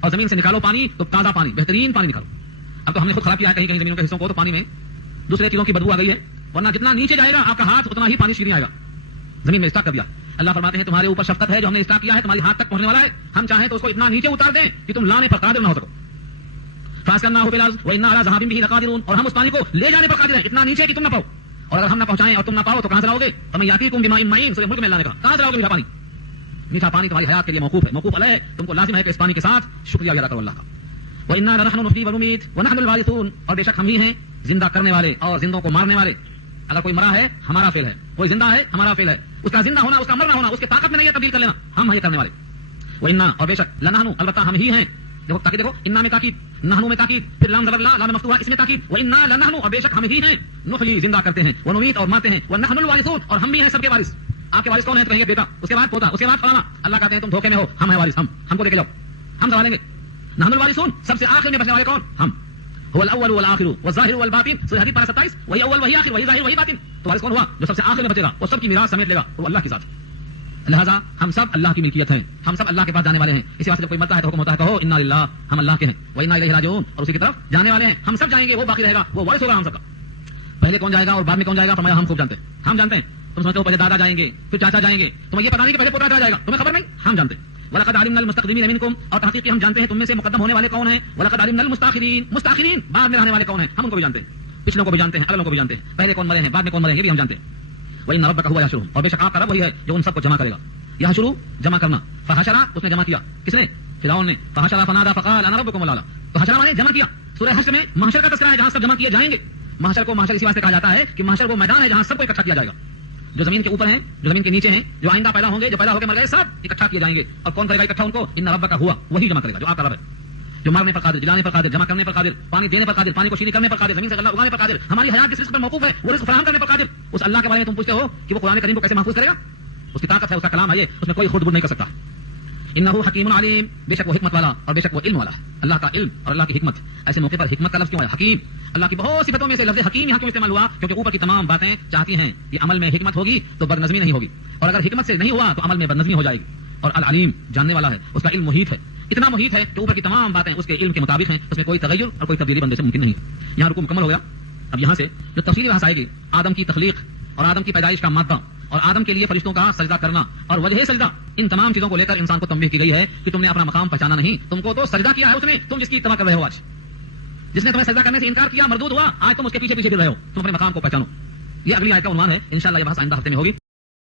اور زمین سے نکالو پانی تو تازہ پانی, بہترین پانی نکالو. اب تو ہم نے خود خراب کیا ہے کہیں کہیں زمینوں کے حصوں کو, تو پانی میں دوسرے چیزوں کی بدبو آ گئی ہے, ورنہ جتنا نیچے جائے گا آپ کا ہاتھ اتنا ہی پانی شیریں آئے گا. زمین میں اسٹاک کر دیا. اللہ فرماتے ہیں تمہارے اوپر شفقت ہے جو ہم نے اسٹاک کیا ہے, تمہارے ہاتھ تک پہنچنے والا ہے. ہم چاہیں تو اس کو اتنا نیچے اتار دیں کہ تم لانے پر قادر نہ ہو سکو. فاس کرنا ہو بالارض وإنا علی ذهاب به لقادرون, اور ہم اس پانی کو لے جانے پر قادر ہیں, اتنا نیچے کہ تم نہ پاؤ. اور اگر ہم نہ پہنچائیں اور تم نہ پاؤ تو کہاں سے لاؤ گے؟ فمن یاتیکم بماء معین, سورہ ملک میں اللہ نے کہا کہاں سے لاؤ گے میٹھا پانی؟ میٹھا پانی تمہاری حیات کے لیے موقوف ہے, موقوف علیہ. تم کو لازم ہے کہ اس پانی کے ساتھ شکریہ ادا کرو اللہ کا. وإنا لنحن نحيي ونميت ونحن الوارثون, اور بے شک ہم ہی ہیں زندہ کرنے والے اور زندوں کو مارنے والے. اگر کوئی مرا ہے ہمارا فعل ہے, کوئی زندہ ہے ہمارا فعل ہے. اس کا زندہ ہونا, اس کا مرنا ہونا اس کے طاقت میں نہیں ہے تبدیل کر لینا, ہم ہیں یہ کرنے والے. وإنا, اور بے شک لنحن, البتہ ہم ہی ہیں. دیکھو تاکہ دیکھو اننا میں تاکید, نحنو میں تاکید، پھر لام زبر لا، لام مفتوحہ اس میں تاکید، وَإِنَّا لَنَحْنُ اور بے شک ہم ہی ہیں، نحیی زندہ کرتے ہیں، ونمیت اور مارتے ہیں، وَنَحْنُ الْوَارِثُونَ اور ہم بھی ہیں سب کے وارث۔ آپ کے وارث کون ہیں؟ تو کہیں گے بیٹا، اس کے بعد پوتا، اس کے بعد فلانا۔ اللہ کہتے ہیں تم دھوکے میں ہو، ہم ہیں وارث، ہم کو لے کے جاؤ، ہم سنبھالیں گے۔ نحن الوارثون، سب سے آخر میں بچنے والے کون؟ ہم۔ هو الاول والآخر والظاہر والباطن، سورہ حدید پارہ 27، وہی اول وہی آخر وہی ظاہر وہی باطن۔ تو وارث کون ہوا؟ جو سب سے آخر میں بچے گا اور سب کی میراث سمیٹ لے گا، وہ اللہ کے ساتھ۔ لہذا ہم سب اللہ کی ملکیت ہیں، ہم سب اللہ کے پاس جانے والے ہیں۔ اسی واسطے جب کوئی مرتا ہے تو حکم ہوتا ہے کہو انا للہ، ہم اللہ کے ہیں، وانا الیہ راجعون، اور اسی کی طرف جانے والے ہیں۔ ہم سب جائیں گے، وہ باقی رہے گا، وہ وارث ہوگا ہم سب کا۔ پہلے کون جائے گا اور بعد میں کون جائے گا؟ فرمایا ہم خوب جانتے ہیں، ہم جانتے ہیں۔ تم سمجھتے ہو پہلے دادا جائیں گے پھر چاچا جائیں گے، تمہیں یہ پتا نہیں کہ پہلے پوتا چلا جائے گا، تمہیں خبر نہیں، ہم جانتے ہیں۔ وَلَقَدْ عَلِمْنَا الْمُسْتَقْدِمِينَ مِنْكُمْ، اور تحقیق ہم جانتے ہیں تم میں سے مقدم ہونے والے کون ہیں۔ وَلَقَدْ عَلِمْنَا الْمُسْتَأْخِرِينَ، مستاخرین بعد میں رہنے والے کون ہیں، ہم ان کو بھی جانتے ہیں، پچھلوں کو بھی جانتے ہیں، اگلوں کو بھی جانتے ہیں، پہلے کون مرے ہیں بعد میں کون مرے ہیں یہ بھی ہم جانتے ہیں۔ وَإِنَّ رَبَّكَ هُوَ يَحْشُرُهُمْ، اور بے شک آپ کا رب وہی ہے جو ان سب کو جمع کرے گا۔ یحشر جمع کرنا، فحشر اس نے جمع کیا، کس نے؟ فرعون نے۔ فحشر فنادى فقال انا ربكم الاعلى، تو حشر مانے جمع کیا۔ سورہ حشر میں محشر کا تذکرہ ہے جہاں سب جمع کیے جائیں گے۔ محشر کو محشر اسی واسطے کہا جاتا ہے کہ محشر وہ میدان ہے جہاں سب کو اکٹھا کیا جائے گا، جو زمین کے اوپر ہیں، جو زمین کے نیچے ہیں، جو آئندہ پیدا ہوں گے، جو پیدا ہو کے مر گئے، سب اکٹھا کیے جائیں گے۔ اور کون کرے گا اکٹھا ان کو؟ ان ربک ہوا، وہی جمع کرے گا جو آپ کا رب ہے، جو مارنے پر قادر، جلانے پر قادر، جمع کرنے پر قادر، پانی دینے پر قادر، پانی کو شیریں کرنے پر قادر، زمین سے غلہ اگانے پر قادر، ہماری حیات جس رزق پر موقوف ہے وہ رزق فراہم کرنے پر قادر۔ اس اللہ کے بارے میں تم پوچھتے ہو کہ وہ قرآن کریم کو کیسے محفوظ کرے گا؟ اس کی طاقت ہے، اس کا کلام ہے، یہ اس میں کوئی خود بد نہیں کر سکتا۔ انه حکیم علیم، بے شک وہ حکمت والا اور بے شک وہ علم والا ہے۔ اللہ کا علم اور اللہ کی حکمت، ایسے موقع پر حکمت کا لفظ کیوں ہے؟ حکیم، اللہ کی بہت صفتوں میں سے لفظ حکیم یہاں کیوں استعمال ہوا؟ کیونکہ اوپر کی تمام باتیں چاہتی ہیں کہ عمل میں حکمت ہوگی تو بدنظمی نہیں ہوگی، اور اگر حکمت سے نہیں ہوا تو عمل میں بدنظمی ہو جائے گی۔ اور العلیم جاننے والا ہے، اس کا علم محیط ہے، اتنا محیط ہے کہ اوپر کی تمام باتیں اس کے علم کے مطابق ہیں، اس میں کوئی تغیر اور کوئی تبدیلی بندے سے ممکن نہیں۔ یہاں رکوع مکمل ہو گیا۔ اب یہاں سے جو تفصیلی بحث آئے گی آدم کی تخلیق اور آدم کی پیدائش کا مادہ اور آدم کے لیے فرشتوں کا سجدہ کرنا اور وجہ سجدہ، ان تمام چیزوں کو لے کر انسان کو تنبیہ کی گئی ہے کہ تم نے اپنا مقام پہچانا نہیں، تم کو تو سجدہ کیا ہے اس نے، تم جس کی اتباع کر رہے ہو، آج جس نے تمہیں سجدہ کرنے سے انکار کیا، مردود ہوا، آج تم اس کے پیچھے پیچھے پھر رہے ہو، تم اپنے مقام کو پہچانو۔ یہ اگلی آیت کا عنوان ہے، انشاءاللہ یہ بحث آئندہ ہفتے میں ہوگی۔